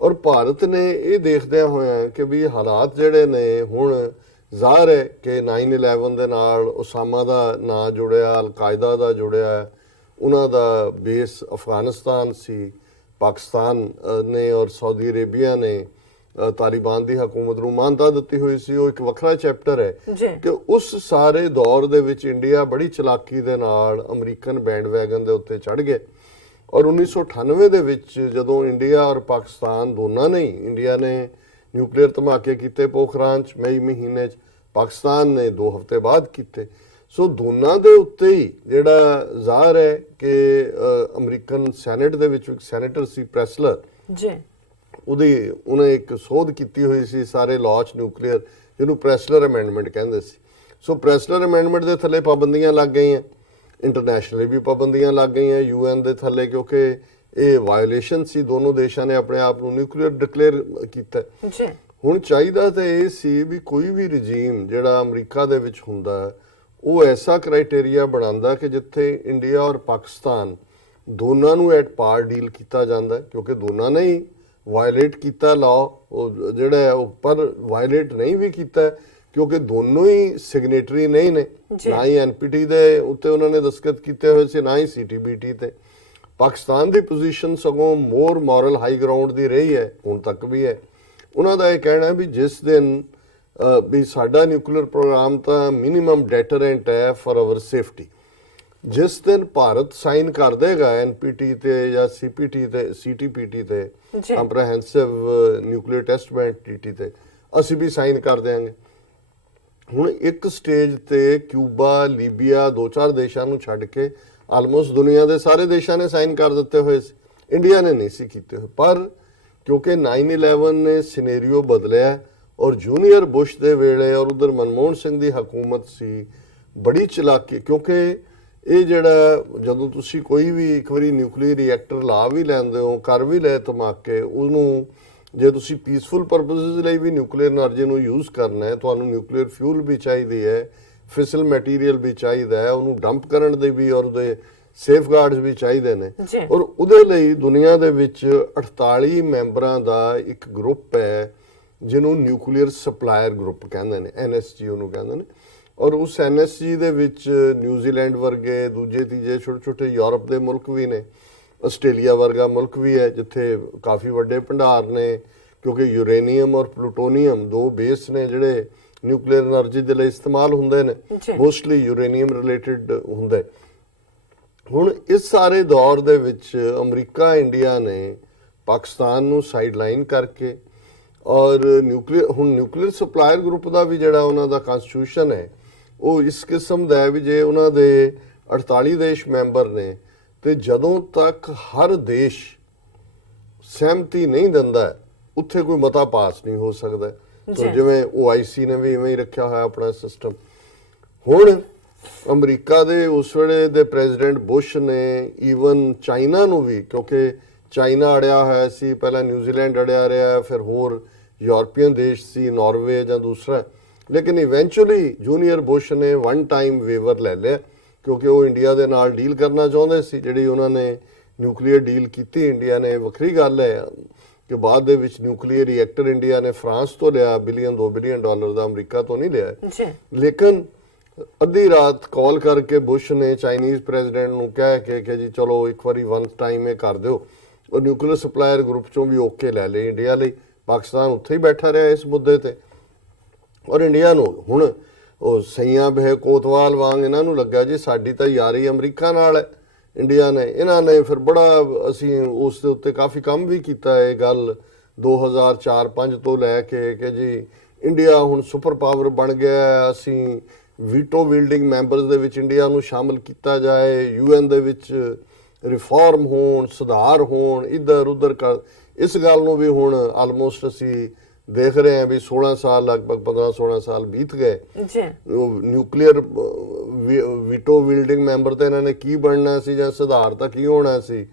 ਔਰ ਭਾਰਤ ਨੇ ਇਹ ਦੇਖਦਿਆਂ ਹੋਇਆ ਕਿ ਵੀ ਹਾਲਾਤ ਜਿਹੜੇ ਨੇ ਹੁਣ ਜ਼ਾਹਰ ਹੈ ਕਿ 9/11 ਦੇ ਨਾਲ ਉਸਾਮਾ ਦਾ ਨਾਂ ਜੁੜਿਆ, ਅਲ-ਕਾਇਦਾ ਦਾ ਜੁੜਿਆ, ਉਹਨਾਂ ਦਾ ਬੇਸ ਅਫਗਾਨਿਸਤਾਨ ਸੀ। ਪਾਕਿਸਤਾਨ ਨੇ ਔਰ ਸਾਊਦੀ ਅਰੇਬੀਆ ਨੇ ਤਾਲਿਬਾਨ ਦੀ ਹਕੂਮਤ ਨੂੰ ਮਾਨਤਾ ਦਿੱਤੀ ਹੋਈ ਸੀ। ਉਹ ਇੱਕ ਵੱਖਰਾ ਚੈਪਟਰ ਹੈ ਕਿ ਉਸ ਸਾਰੇ ਦੌਰ ਦੇ ਵਿੱਚ ਇੰਡੀਆ ਬੜੀ ਚਲਾਕੀ ਦੇ ਨਾਲ ਅਮਰੀਕਨ ਬੈਂਡ ਵੈਗਨ ਦੇ ਉੱਤੇ ਚੜ੍ਹ ਗਏ। ਔਰ 1998 ਦੇ ਵਿੱਚ ਜਦੋਂ ਇੰਡੀਆ ਔਰ ਪਾਕਿਸਤਾਨ ਦੋਨਾਂ ਨੇ ਇੰਡੀਆ ਨੇ ਨਿਊਕਲੀਅਰ ਧਮਾਕੇ ਕੀਤੇ ਪੋਖਰਾਨ 'ਚ ਮਈ ਮਹੀਨੇ 'ਚ, ਪਾਕਿਸਤਾਨ ਨੇ 2 ਹਫ਼ਤੇ ਬਾਅਦ ਕੀਤੇ। ਸੋ ਦੋਨਾਂ ਦੇ ਉੱਤੇ ਹੀ ਜਿਹੜਾ ਜ਼ਾਹਰ ਹੈ ਕਿ ਅਮਰੀਕਨ ਸੈਨੇਟ ਦੇ ਵਿੱਚ ਇੱਕ ਸੈਨੇਟਰ ਸੀ ਪ੍ਰੈਸਲਰ ਜੀ, ਉਹਨੇ ਇੱਕ ਸੋਧ ਕੀਤੀ ਹੋਈ ਸੀ ਸਾਰੇ ਲਾਅ 'ਚ ਨਿਊਕਲੀਅਰ, ਜਿਹਨੂੰ ਪ੍ਰੈਸਲਰ ਅਮੈਂਡਮੈਂਟ ਕਹਿੰਦੇ ਸੀ। ਸੋ ਪ੍ਰੈਸਲਰ ਅਮੈਂਡਮੈਂਟ ਦੇ ਥੱਲੇ ਪਾਬੰਦੀਆਂ ਲੱਗ ਗਈਆਂ, ਇੰਟਰਨੈਸ਼ਨਲੀ ਵੀ ਪਾਬੰਦੀਆਂ ਲੱਗ ਗਈਆਂ UN ਦੇ ਥੱਲੇ, ਕਿਉਂਕਿ ਇਹ ਵਾਇਓਲੇਸ਼ਨ ਸੀ। ਦੋਨੋਂ ਦੇਸ਼ਾਂ ਨੇ ਆਪਣੇ ਆਪ ਨੂੰ ਨਿਊਕਲੀਅਰ ਡਿਕਲੇਅਰ ਕੀਤਾ ਜੀ। ਹੁਣ ਚਾਹੀਦਾ ਤਾਂ ਇਹ ਸੀ ਵੀ ਕੋਈ ਵੀ ਰਜੀਮ ਜਿਹੜਾ ਅਮਰੀਕਾ ਦੇ ਵਿੱਚ ਹੁੰਦਾ ਉਹ ਐਸਾ ਕ੍ਰਾਈਟੇਰੀਆ ਬਣਾਉਂਦਾ ਕਿ ਜਿੱਥੇ ਇੰਡੀਆ ਔਰ ਪਾਕਿਸਤਾਨ ਦੋਨਾਂ ਨੂੰ ਐਟ ਪਾਰ ਡੀਲ ਕੀਤਾ ਜਾਂਦਾ, ਕਿਉਂਕਿ ਦੋਨਾਂ ਨੇ ਹੀ ਵਾਇਲੇਟ ਕੀਤਾ ਲਾਅ, ਉਹ ਜਿਹੜਾ ਉਹ ਪਰ ਵਾਇਲੇਟ ਨਹੀਂ ਵੀ ਕੀਤਾ ਕਿਉਂਕਿ ਦੋਨੋਂ ਹੀ ਸਿਗਨੇਟਰੀ ਨਹੀਂ ਨੇ, ਨਾ ਹੀ NPT ਦੇ ਉੱਤੇ ਉਹਨਾਂ ਨੇ ਦਸਤਖਤ ਕੀਤੇ ਹੋਏ ਸੀ, ਨਾ ਹੀ CTBT ਤੇ। ਪਾਕਿਸਤਾਨ ਦੀ ਪੋਜੀਸ਼ਨ ਸਗੋਂ ਮੋਰ ਮੋਰਲ ਹਾਈ ਗਰਾਊਂਡ ਦੀ ਰਹੀ ਹੈ, ਹੁਣ ਤੱਕ ਵੀ ਹੈ। ਉਹਨਾਂ ਦਾ ਇਹ ਕਹਿਣਾ ਵੀ ਜਿਸ ਦਿਨ ਵੀ ਸਾਡਾ ਨਿਊਕਲੀਅਰ ਪ੍ਰੋਗਰਾਮ ਤਾਂ ਮਿਨੀਮਮ ਡੈਟਰੈਂਟ ਹੈ ਫॉर ਆਵਰ ਸੇਫਟੀ, ਜਿਸ ਦਿਨ ਭਾਰਤ ਸਾਈਨ ਕਰ ਦੇਗਾ NPT ਤੇ ਜਾਂ CPT ਤੇ CTPT ਤੇ ਕੰਪਰੈਹੈਂਸਿਵ ਨਿਊਕਲੀਅਰ ਟੈਸਟ ਬੈਨ ਟ੍ਰੀਟੀ ਤੇ, ਅਸੀਂ ਵੀ ਸਾਈਨ ਕਰ ਦੇਾਂਗੇ। ਹੁਣ ਇੱਕ ਸਟੇਜ ਤੇ ਕਿਊਬਾ, ਲੀਬੀਆ, 2-4 ਦੇਸ਼ਾਂ ਨੂੰ ਛੱਡ ਕੇ ਆਲਮੋਸਟ ਦੁਨੀਆ ਦੇ ਸਾਰੇ ਦੇਸ਼ਾਂ ਨੇ ਸਾਈਨ ਕਰ ਦਿੱਤੇ ਹੋਏ ਸੀ, ਇੰਡੀਆ ਨੇ ਨਹੀਂ ਸੀ ਕੀਤੇ ਹੋਏ। ਪਰ ਕਿਉਂਕਿ 9/11 ਨੇ ਸਿਨੈਰੀਓ ਬਦਲਿਆ ਔਰ ਜੂਨੀਅਰ ਬੁਸ਼ ਦੇ ਵੇਲੇ ਔਰ ਉਧਰ ਮਨਮੋਹਨ ਸਿੰਘ ਦੀ ਹਕੂਮਤ ਸੀ, ਬੜੀ ਚਲਾਕੀ, ਕਿਉਂਕਿ ਇਹ ਜਿਹੜਾ ਜਦੋਂ ਤੁਸੀਂ ਕੋਈ ਵੀ ਇੱਕ ਵਾਰੀ ਨਿਊਕਲੀਅਰ ਰਿਐਕਟਰ ਲਾ ਵੀ ਲੈਂਦੇ ਹੋ, ਕਰ ਵੀ ਲੈ ਧਮਾਕੇ, ਉਹਨੂੰ ਜੇ ਤੁਸੀਂ ਪੀਸਫੁਲ ਪਰਪਸਿਸ ਲਈ ਵੀ ਨਿਊਕਲੀਅਰ એનર્ਜੀ ਨੂੰ ਯੂਜ਼ ਕਰਨਾ ਹੈ, ਤੁਹਾਨੂੰ ਨਿਊਕਲੀਅਰ ਫਿਊਲ ਵੀ ਚਾਹੀਦੀ ਹੈ, ਫਿਸਲ ਮਟੀਰੀਅਲ ਵੀ ਚਾਹੀਦਾ ਹੈ, ਉਹਨੂੰ ਡੰਪ ਕਰਨ ਦੇ ਵੀ ਔਰ ਉਹਦੇ ਸੇਫਗਾਰਡਸ ਵੀ ਚਾਹੀਦੇ ਨੇ। ਔਰ ਉਹਦੇ ਲਈ ਦੁਨੀਆ ਦੇ ਵਿੱਚ 48 ਮੈਂਬਰਾਂ ਦਾ ਇੱਕ ਗਰੁੱਪ ਹੈ ਜਿਹਨੂੰ ਨਿਊਕਲੀਅਰ ਸਪਲਾਇਰ ਗਰੁੱਪ ਕਹਿੰਦੇ ਨੇ, NSG ਉਹਨੂੰ ਕਹਿੰਦੇ ਨੇ। ਔਰ ਉਸ NSG ਦੇ ਵਿੱਚ ਨਿਊਜ਼ੀਲੈਂਡ ਵਰਗੇ ਦੂਜੇ ਤੀਜੇ ਛੋਟੇ-ਛੋਟੇ ਯੂਰਪ ਦੇ ਮੁਲਕ ਵੀ ਨੇ, ਆਸਟ੍ਰੇਲੀਆ ਵਰਗਾ ਮੁਲਕ ਵੀ ਹੈ ਜਿੱਥੇ ਕਾਫੀ ਵੱਡੇ ਭੰਡਾਰ ਨੇ, ਕਿਉਂਕਿ ਯੂਰੇਨੀਅਮ ਔਰ ਪਲੂਟੋਨੀਅਮ 2 ਬੇਸ ਨੇ ਜਿਹੜੇ ਨਿਊਕਲੀਅਰ એનર્ਜੀ ਦੇ ਲਈ ਇਸਤੇਮਾਲ ਹੁੰਦੇ ਨੇ, ਮੋਸਟਲੀ ਯੂਰੇਨੀਅਮ ਰਿਲੇਟਡ ਹੁੰਦੇ। ਹੁਣ ਇਸ ਸਾਰੇ ਦੌਰ ਦੇ ਵਿੱਚ ਅਮਰੀਕਾ, ਇੰਡੀਆ ਨੇ ਪਾਕਿਸਤਾਨ ਨੂੰ ਸਾਈਡਲਾਈਨ ਕਰਕੇ ਔਰ ਨਿਊਕਲੀਅਰ ਸਪਲਾਇਰ ਗਰੁੱਪ ਦਾ ਵੀ ਜਿਹੜਾ ਉਹਨਾਂ ਦਾ ਕਨਸਟੀਟਿਊਸ਼ਨ ਹੈ ਉਹ ਇਸ ਕਿਸਮ ਦਾ ਹੈ ਵੀ ਜੇ ਉਹਨਾਂ ਦੇ 48 ਦੇਸ਼ ਮੈਂਬਰ ਨੇ ਤੇ ਜਦੋਂ ਤੱਕ ਹਰ ਦੇਸ਼ ਸਹਿਮਤੀ ਨਹੀਂ ਦਿੰਦਾ ਉੱਥੇ ਕੋਈ ਮਤਾ ਪਾਸ ਨਹੀਂ ਹੋ ਸਕਦਾ। ਸੋ ਜਿਵੇਂ OIC ਨੇ ਵੀ ਇਵੇਂ ਹੀ ਰੱਖਿਆ ਹੋਇਆ ਆਪਣਾ ਸਿਸਟਮ। ਹੁਣ ਅਮਰੀਕਾ ਦੇ ਉਸ ਵੇਲੇ ਦੇ ਪ੍ਰੈਜ਼ੀਡੈਂਟ ਬੁਸ਼ ਨੇ ਈਵਨ ਚਾਈਨਾ ਨੂੰ ਵੀ, ਕਿਉਂਕਿ ਚਾਈਨਾ ਅੜਿਆ ਹੋਇਆ ਸੀ, ਪਹਿਲਾਂ ਨਿਊਜ਼ੀਲੈਂਡ ਅੜਿਆ ਰਿਹਾ, ਫਿਰ ਹੋਰ ਯੂਰਪੀਅਨ ਦੇਸ਼ ਸੀ, ਨਾਰਵੇ ਜਾਂ ਦੂਸਰਾ, ਲੇਕਿਨ ਇਵੈਂਚੁਅਲੀ ਜੂਨੀਅਰ ਬੁਸ਼ ਨੇ ਵਨ ਟਾਈਮ ਵੇਵਰ ਲੈ ਲਿਆ, ਕਿਉਂਕਿ ਉਹ ਇੰਡੀਆ ਦੇ ਨਾਲ ਡੀਲ ਕਰਨਾ ਚਾਹੁੰਦੇ ਸੀ। ਜਿਹੜੀ ਉਹਨਾਂ ਨੇ ਨਿਊਕਲੀਅਰ ਡੀਲ ਕੀਤੀ ਇੰਡੀਆ ਨੇ, ਵੱਖਰੀ ਗੱਲ ਹੈ ਕਿ ਬਾਅਦ ਦੇ ਵਿੱਚ ਨਿਊਕਲੀਅਰ ਰਿਐਕਟਰ ਇੰਡੀਆ ਨੇ ਫਰਾਂਸ ਤੋਂ ਲਿਆ, $2 ਬਿਲੀਅਨ ਦਾ, ਅਮਰੀਕਾ ਤੋਂ ਨਹੀਂ ਲਿਆ। ਲੇਕਿਨ ਅੱਧੀ ਰਾਤ ਕਾਲ ਕਰਕੇ ਬੁਸ਼ ਨੇ ਚਾਈਨੀਜ਼ ਪ੍ਰੈਜ਼ੀਡੈਂਟ ਨੂੰ ਕਹਿ ਕੇ ਕਿ ਜੀ ਚਲੋ ਇੱਕ ਵਾਰੀ ਵਨ ਟਾਈਮ ਇਹ ਕਰ ਦਿਓ, ਉਹ ਨਿਊਕਲੀਅਰ ਸਪਲਾਇਰ ਗਰੁੱਪ ਚੋਂ ਵੀ ਓਕੇ ਲੈ ਲਏ ਇੰਡੀਆ ਲਈ। ਪਾਕਿਸਤਾਨ ਉੱਥੇ ਹੀ ਬੈਠਾ ਰਿਹਾ ਇਸ ਮੁੱਦੇ ਤੇ, ਔਰ ਇੰਡੀਆ ਨੂੰ ਹੁਣ ਉਹ ਸਈਆਂ ਬਹਿ ਕੋਤਵਾਲ ਵਾਂਗ ਇਹਨਾਂ ਨੂੰ ਲੱਗਾ ਜੀ ਸਾਡੀ ਤਾਂ ਯਾਰੀ ਅਮਰੀਕਾ ਨਾਲ ਹੈ। ਇੰਡੀਆ ਨੇ, ਇਹਨਾਂ ਨੇ ਫਿਰ ਬੜਾ, ਅਸੀਂ ਉਸ ਦੇ ਉੱਤੇ ਕਾਫੀ ਕੰਮ ਵੀ ਕੀਤਾ। ਇਹ ਗੱਲ 2004-05 ਤੋਂ ਲੈ ਕੇ ਕਿ ਜੀ ਇੰਡੀਆ ਹੁਣ ਸੁਪਰ ਪਾਵਰ ਬਣ ਗਿਆ, ਅਸੀਂ ਵੀਟੋ ਵੀਲਡਿੰਗ ਮੈਂਬਰਸ ਦੇ ਵਿੱਚ ਇੰਡੀਆ ਨੂੰ ਸ਼ਾਮਲ ਕੀਤਾ ਜਾਏ, UN ਦੇ ਵਿੱਚ ਰਿਫਾਰਮ ਹੋਣ, ਸੁਧਾਰ ਹੋਣ, ਇੱਧਰ ਉੱਧਰ ਕਰ। ਇਸ ਗੱਲ ਨੂੰ ਵੀ ਹੁਣ ਆਲਮੋਸਟ ਅਸੀਂ ਦੇਖ ਰਹੇ ਹਾਂ ਵੀ 16 ਸਾਲ, ਲਗਭਗ 15-16 ਸਾਲ ਬੀਤ ਗਏ। ਨਿਊਕਲੀਅਰ ਵੀਟੋ ਵੀਲਡਿੰਗ ਮੈਂਬਰ ਤੇ ਇਹਨਾਂ ਨੇ ਕੀ ਬਣਨਾ ਸੀ ਜਾਂ ਸੁਧਾਰ ਤਾਂ ਕੀ ਹੋਣਾ ਸੀ।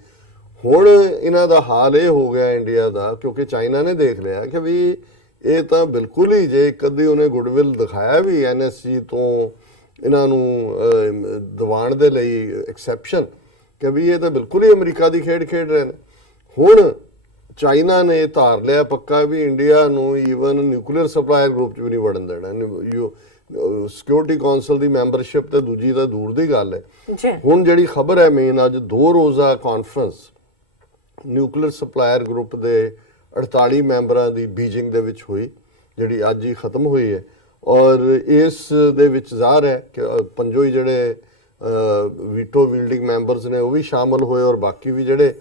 ਹੁਣ ਇਹਨਾਂ ਦਾ ਹਾਲ ਇਹ ਹੋ ਗਿਆ ਇੰਡੀਆ ਦਾ, ਕਿਉਂਕਿ ਚਾਈਨਾ ਨੇ ਦੇਖ ਲਿਆ ਕਿ ਵੀ ਇਹ ਤਾਂ ਬਿਲਕੁਲ ਹੀ, ਜੇ ਕਦੀ ਉਹਨੇ ਗੁੱਡਵਿਲ ਦਿਖਾਇਆ ਵੀ NSG ਤੋਂ ਇਹਨਾਂ ਨੂੰ ਦਿਵਾਉਣ ਦੇ ਲਈ ਐਕਸੈਪਸ਼ਨ, ਕਿ ਵੀ ਇਹ ਤਾਂ ਬਿਲਕੁਲ ਹੀ ਅਮਰੀਕਾ ਦੀ ਖੇਡ ਖੇਡ ਰਹੇ ਨੇ। ਹੁਣ ਚਾਈਨਾ ਨੇ ਧਾਰ ਲਿਆ ਪੱਕਾ ਵੀ ਇੰਡੀਆ ਨੂੰ ਈਵਨ ਨਿਊਕਲੀਅਰ ਸਪਲਾਇਰ ਗਰੁੱਪ 'ਚ ਵੀ ਨਹੀਂ ਵੜਨ ਦੇਣਾ। ਸਿਕਿਉਰਿਟੀ ਕੌਂਸਲ ਦੀ ਮੈਂਬਰਸ਼ਿਪ ਤੇ ਦੂਜੀ ਤਾਂ ਦੂਰ ਦੀ ਗੱਲ ਹੈ। ਹੁਣ ਜਿਹੜੀ ਖਬਰ ਹੈ ਮੇਨ, ਅੱਜ 2 ਰੋਜ਼ਾ ਕਾਨਫਰੰਸ ਨਿਊਕਲੀਅਰ ਸਪਲਾਇਰ ਗਰੁੱਪ ਦੇ 48 ਮੈਂਬਰਾਂ ਦੀ ਬੀਜਿੰਗ ਦੇ ਵਿੱਚ ਹੋਈ, ਜਿਹੜੀ ਅੱਜ ਹੀ ਖਤਮ ਹੋਈ ਹੈ। ਔਰ ਇਸ ਦੇ ਵਿੱਚ ਜ਼ਾਹਰ ਹੈ ਕਿ ਪੰਜੋ ਹੀ ਜਿਹੜੇ ਵੀਟੋ ਵੀਲਡਿੰਗ ਮੈਂਬਰਸ ਨੇ ਉਹ ਵੀ ਸ਼ਾਮਲ ਹੋਏ, ਔਰ ਬਾਕੀ ਵੀ ਜਿਹੜੇ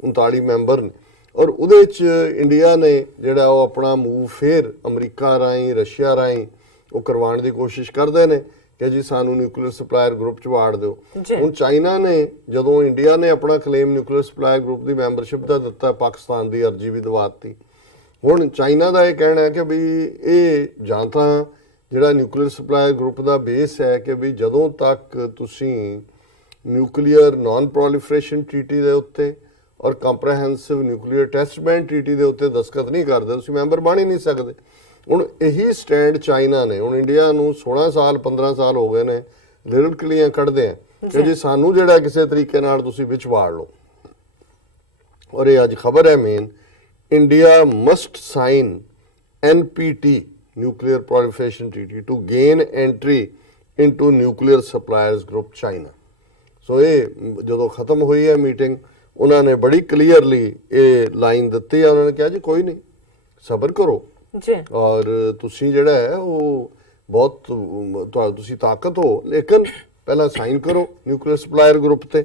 39 ਮੈਂਬਰ ਨੇ। ਔਰ ਉਹਦੇ ਵਿੱਚ ਇੰਡੀਆ ਨੇ ਜਿਹੜਾ ਉਹ ਆਪਣਾ ਮੂਵ ਫੇਰ ਅਮਰੀਕਾ ਰਾਹੀਂ, ਰਸ਼ੀਆ ਰਾਹੀਂ ਉਹ ਕਰਵਾਉਣ ਦੀ ਕੋਸ਼ਿਸ਼ ਕਰਦੇ ਨੇ ਕਿ ਜੀ ਸਾਨੂੰ ਨਿਊਕਲੀਅਰ ਸਪਲਾਇਰ ਗਰੁੱਪ 'ਚ ਵਾੜ ਦਿਓ। ਹੁਣ ਚਾਈਨਾ ਨੇ, ਜਦੋਂ ਇੰਡੀਆ ਨੇ ਆਪਣਾ ਕਲੇਮ ਨਿਊਕਲੀਅਰ ਸਪਲਾਇਰ ਗਰੁੱਪ ਦੀ ਮੈਂਬਰਸ਼ਿਪ ਦਾ ਦਿੱਤਾ, ਪਾਕਿਸਤਾਨ ਦੀ ਅਰਜ਼ੀ ਵੀ ਦਵਾਤੀ। ਹੁਣ ਚਾਈਨਾ ਦਾ ਇਹ ਕਹਿਣਾ ਹੈ ਕਿ ਵੀ ਇਹ ਜਾਂ ਤਾਂ ਜਿਹੜਾ ਨਿਊਕਲੀਅਰ ਸਪਲਾਇਰ ਗਰੁੱਪ ਦਾ ਬੇਸ ਹੈ ਕਿ ਵੀ ਜਦੋਂ ਤੱਕ ਤੁਸੀਂ ਨਿਊਕਲੀਅਰ ਨਾਨ ਪ੍ਰੋਲੀਫਰੇਸ਼ਨ ਟ੍ਰੀਟੀ ਦੇ ਉੱਤੇ ਔਰ ਕੰਪਰੈਹੈਂਸਿਵ ਨਿਊਕਲੀਅਰ ਟੈਸਟ ਬੈਨ ਟ੍ਰੀਟੀ ਦੇ ਉੱਤੇ ਦਸਤਖਤ ਨਹੀਂ ਕਰਦੇ, ਤੁਸੀਂ ਮੈਂਬਰ ਬਣ ਹੀ ਨਹੀਂ ਸਕਦੇ। ਹੁਣ ਇਹੀ ਸਟੈਂਡ ਚਾਈਨਾ ਨੇ, ਹੁਣ ਇੰਡੀਆ ਨੂੰ 16 ਸਾਲ 15 ਸਾਲ ਹੋ ਗਏ ਨੇ ਲਿਰਕਲੀਆਂ ਕੱਢਦੇ ਆ ਕਿ ਜੀ ਸਾਨੂੰ ਜਿਹੜਾ ਕਿਸੇ ਤਰੀਕੇ ਨਾਲ ਤੁਸੀਂ ਵਿੱਚ ਵਾੜ ਲਓ। ਔਰ ਇਹ ਅੱਜ ਖਬਰ ਹੈ main, India must sign NPT nuclear proliferation treaty to gain entry into nuclear suppliers group China. So ਇਹ ਜਦੋਂ ਖਤਮ ਹੋਈ ਹੈ ਮੀਟਿੰਗ, ਉਹਨਾਂ ਨੇ ਬੜੀ ਕਲੀਅਰਲੀ ਇਹ ਲਾਈਨ ਦਿੱਤੀ ਹੈ। ਉਹਨਾਂ ਨੇ ਕਿਹਾ ਜੀ ਕੋਈ ਨਹੀਂ, ਸਬਰ ਕਰੋ ਜੀ, ਔਰ ਤੁਸੀਂ ਜਿਹੜਾ ਹੈ ਉਹ ਬਹੁਤ ਤੁਸੀਂ ਤਾਕਤ ਹੋ, ਲੇਕਿਨ ਪਹਿਲਾਂ ਸਾਈਨ ਕਰੋ ਨਿਊਕਲੀਅਰ ਸਪਲਾਇਰ ਗਰੁੱਪ ਤੇ।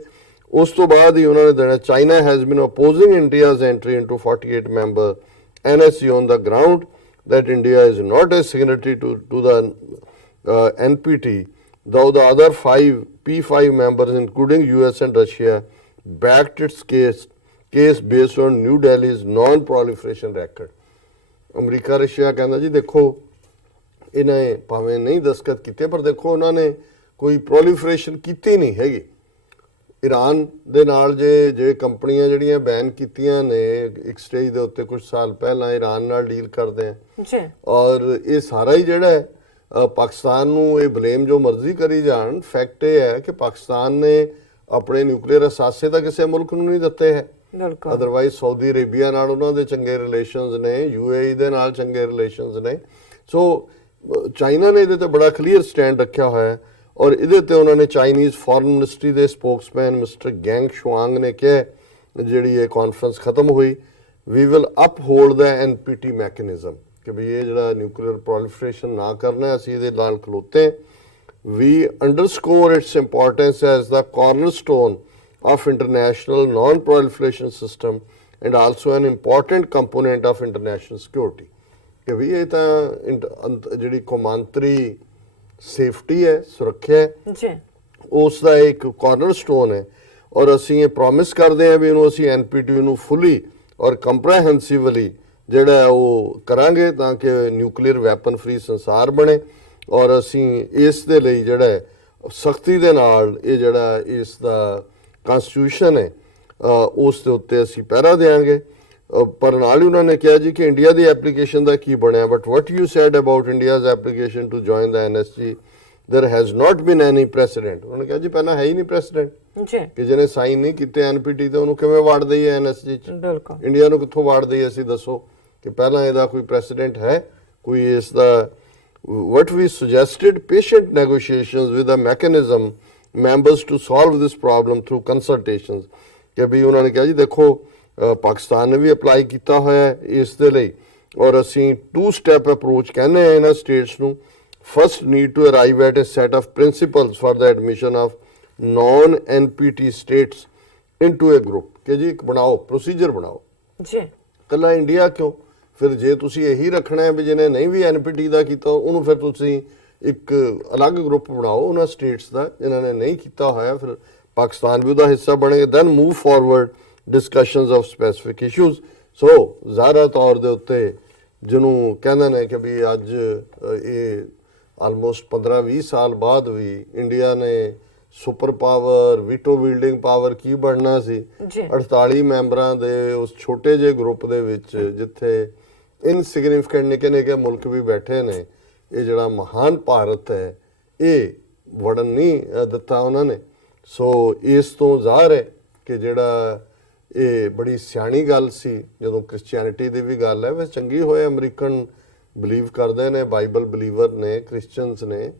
ਉਸ ਤੋਂ ਬਾਅਦ ਹੀ ਉਹਨਾਂ ਨੇ ਦੇਣਾ, China has been opposing India's entry into 48 member NSC on the ground that India is not a signatory to the NPT, though the other 5 P5 members, including US and Russia, backed its case based on New Delhi's non-proliferation record. America Russia ਕਹਿੰਦਾ ਜੀ ਦੇਖੋ ਇਹਨੇ ਭਾਵੇਂ ਨਹੀਂ ਦਸਤਖਤ ਕੀਤੇ, ਪਰ ਦੇਖੋ ਉਹਨਾਂ ਨੇ ਕੋਈ ਪ੍ਰੋਲੀਫਰੇਸ਼ਨ ਕੀਤੀ ਨਹੀਂ ਹੈਗੀ। ਈਰਾਨ ਦੇ ਨਾਲ ਜੇ ਕੰਪਨੀਆਂ ਜਿਹੜੀਆਂ ਬੈਨ ਕੀਤੀਆਂ ਨੇ ਇੱਕ ਸਟੇਜ ਦੇ ਉੱਤੇ ਕੁਝ ਸਾਲ ਪਹਿਲਾਂ, ਈਰਾਨ ਨਾਲ ਡੀਲ ਕਰਦੇ ਆ ਜੀ, ਔਰ ਇਹ ਸਾਰਾ ਹੀ ਜਿਹੜਾ ਹੈ ਪਾਕਿਸਤਾਨ ਨੂੰ ਇਹ ਬਲੇਮ ਜੋ ਮਰਜ਼ੀ ਕਰੀ ਜਾਣ, ਫੈਕਟ ਇਹ ਹੈ ਕਿ ਪਾਕਿਸਤਾਨ ਨੇ ਆਪਣੇ ਨਿਊਕਲੀਅਰ ਅਸਾਸੇ ਤਾਂ ਕਿਸੇ ਮੁਲਕ ਨੂੰ ਨਹੀਂ ਦਿੱਤੇ ਹੈ। ਅਦਰਵਾਈਜ਼ ਸਾਊਦੀ ਅਰੇਬੀਆ ਨਾਲ ਉਹਨਾਂ ਦੇ ਚੰਗੇ ਰਿਲੇਸ਼ਨਸ ਨੇ, UAE ਦੇ ਨਾਲ ਚੰਗੇ ਰਿਲੇਸ਼ਨਸ ਨੇ। ਸੋ ਚਾਈਨਾ ਨੇ ਇਹਦੇ ਤੇ ਬੜਾ ਕਲੀਅਰ ਸਟੈਂਡ ਰੱਖਿਆ ਹੋਇਆ ਹੈ। ਔਰ ਇਹਦੇ ਤੇ ਉਹਨਾਂ ਨੇ ਚਾਈਨੀਜ਼ ਫੋਰਨ ਮਿਨਿਸਟਰੀ ਦੇ ਸਪੋਕਸਮੈਨ ਮਿਸਟਰ ਗੈਂਗ ਸ਼ੁਆਂਗ ਨੇ ਕਿਹਾ, ਜਿਹੜੀ ਇਹ ਕਾਨਫਰੰਸ ਖਤਮ ਹੋਈ, we will uphold the NPT mechanism, ਕਿ ਵੀ ਇਹ ਜਿਹੜਾ ਨਿਊਕਲੀਅਰ ਪ੍ਰੋਲੀਫਰੇਸ਼ਨ ਨਾ ਕਰਨਾ, ਅਸੀਂ ਇਹਦੇ ਨਾਲ ਖਲੋਤੇ। We underscore its importance as the cornerstone of international non-proliferation system and also an important component of international security। ਕਿ ਵੀ ਇਹ ਤਾਂ ਜਿਹੜੀ ਕੌਮਾਂਤਰੀ ਸੇਫਟੀ ਹੈ, ਸੁਰੱਖਿਆ ਹੈ, ਉਸ ਦਾ ਇੱਕ ਕਾਰਨਰਸਟੋਨ ਹੈ। ਔਰ ਅਸੀਂ ਇਹ ਪ੍ਰੋਮਿਸ ਕਰਦੇ ਹਾਂ ਵੀ ਇਹਨੂੰ ਅਸੀਂ ਐਨਪੀਟੀ ਨੂੰ ਫੁੱਲੀ ਔਰ ਕੰਪਰੈਹੈਂਸਿਵਲੀ ਜਿਹੜਾ ਹੈ ਉਹ ਕਰਾਂਗੇ ਤਾਂ ਕਿ ਨਿਊਕਲੀਅਰ ਵੈਪਨ ਫ੍ਰੀ ਸੰਸਾਰ ਬਣੇ। ਔਰ ਅਸੀਂ ਇਸ ਦੇ ਲਈ ਜਿਹੜਾ ਹੈ ਸਖਤੀ ਦੇ ਨਾਲ ਇਹ ਜਿਹੜਾ ਇਸ ਦਾ ਕਨਸਟੀਟਿਊਸ਼ਨ ਹੈ ਉਸ ਦੇ ਉੱਤੇ ਅਸੀਂ ਪਹਿਰਾ ਦੇਵਾਂਗੇ। ਪਰ ਨਾਲ ਹੀ ਉਹਨਾਂ ਨੇ ਕਿਹਾ ਜੀ ਕਿ ਇੰਡੀਆ ਦੀ ਐਪਲੀਕੇਸ਼ਨ ਦਾ ਕੀ ਬਣਿਆ, but what you said about India's application to join the NSG there has not been any precedent। ਉਹਨਾਂ ਨੇ ਕਿਹਾ ਜੀ ਪਹਿਲਾਂ ਹੈ ਹੀ ਨਹੀਂ ਪ੍ਰੈਸੀਡੈਂਟ ਜੀ ਕਿ ਜਿਹਨੇ ਸਾਈਨ ਨਹੀਂ ਕੀਤੇ ਐਨਪੀਟੀ ਤੇ ਉਹਨੂੰ ਕਿਵੇਂ ਵਾੜ ਦਈਏ ਐਨਐਸਜੀ ਚ। ਬਿਲਕੁਲ ਇੰਡੀਆ ਨੂੰ ਕਿੱਥੋਂ ਵਾੜ ਦਈਏ ਅਸੀਂ, ਦੱਸੋ ਕਿ ਪਹਿਲਾਂ ਇਹਦਾ ਕੋਈ ਪ੍ਰੈਸੀਡੈਂਟ ਹੈ ਕੋਈ ਇਸ ਦਾ। what we suggested patient negotiations with a mechanism members to solve this problem through consultations। ਕਿ ਵੀ ਉਹਨਾਂ ਨੇ ਕਿਹਾ ਜੀ ਦੇਖੋ ਪਾਕਿਸਤਾਨ ਨੇ ਵੀ ਅਪਲਾਈ ਕੀਤਾ ਹੋਇਆ ਹੈ ਇਸ ਦੇ ਲਈ ਔਰ ਅਸੀਂ 2 ਸਟੈਪ ਅਪਰੋਚ ਕਹਿੰਦੇ ਆ ਇਹਨਾਂ ਸਟੇਟਸ ਨੂੰ। First, need to arrive at a set of principles for the admission of non-NPT states into a group। ਕਿ ਜੀ ਇੱਕ ਬਣਾਓ ਪ੍ਰੋਸੀਜਰ ਬਣਾਓ ਜੀ। ਕੱਲਾ ਇੰਡੀਆ ਕਿਉਂ, ਫਿਰ ਜੇ ਤੁਸੀਂ ਇਹੀ ਰੱਖਣਾ ਹੈ ਵੀ ਜਿਹਨੇ ਨਹੀਂ ਵੀ ਐਨਪੀਟੀ ਦਾ ਕੀਤਾ ਉਹਨੂੰ ਫਿਰ ਤੁਸੀਂ ਇੱਕ ਅਲੱਗ ਗਰੁੱਪ ਬਣਾਓ ਉਹਨਾਂ ਸਟੇਟਸ ਦਾ ਜਿਨ੍ਹਾਂ ਨੇ ਨਹੀਂ ਕੀਤਾ ਹੋਇਆ, ਫਿਰ ਪਾਕਿਸਤਾਨ ਵੀ ਉਹਦਾ ਹਿੱਸਾ ਬਣੇਗਾ। Then move forward discussions of specific issues. So ਜ਼ਾਹਰਾ ਤੌਰ ਦੇ ਉੱਤੇ ਜਿਹਨੂੰ ਕਹਿੰਦੇ ਨੇ ਕਿ ਵੀ ਅੱਜ ਇਹ ਆਲਮੋਸਟ 15-20 ਸਾਲ ਬਾਅਦ ਵੀ ਇੰਡੀਆ ਨੇ ਸੁਪਰ ਪਾਵਰ ਵੀਟੋ ਵੀਲਡਿੰਗ ਪਾਵਰ ਕੀ ਬਣਨਾ ਸੀ। 48 ਮੈਂਬਰਾਂ ਦੇ ਉਸ ਛੋਟੇ ਜਿਹੇ ਗਰੁੱਪ ਦੇ ਵਿੱਚ ਜਿੱਥੇ ਇਨਸਿਗਨੀਫੀਕੈਂਟ ਨਿੱਕੇ ਨਿੱਕੇ ਮੁਲਕ ਵੀ ਬੈਠੇ ਨੇ, ਇਹ ਜਿਹੜਾ ਮਹਾਨ ਭਾਰਤ ਹੈ ਇਹ ਵੜਨ ਨਹੀਂ ਦਿੱਤਾ ਉਹਨਾਂ ਨੇ। ਸੋ ਇਸ ਤੋਂ ਜ਼ਾਹਰ ਹੈ ਕਿ ਜਿਹੜਾ ਇਹ ਬੜੀ ਸਿਆਣੀ ਗੱਲ ਸੀ ਜਦੋਂ ਕ੍ਰਿਸਚੀਅਨਿਟੀ ਦੀ ਵੀ ਗੱਲ ਹੈ। ਵੈਸੇ ਚੰਗੀ ਹੋਏ ਅਮਰੀਕਨ ਬਿਲੀਵ ਕਰਦੇ ਨੇ, ਬਾਈਬਲ ਬਿਲੀਵਰ ਨੇ, ਕ੍ਰਿਸਚੀਅਨਸ ਨੇ,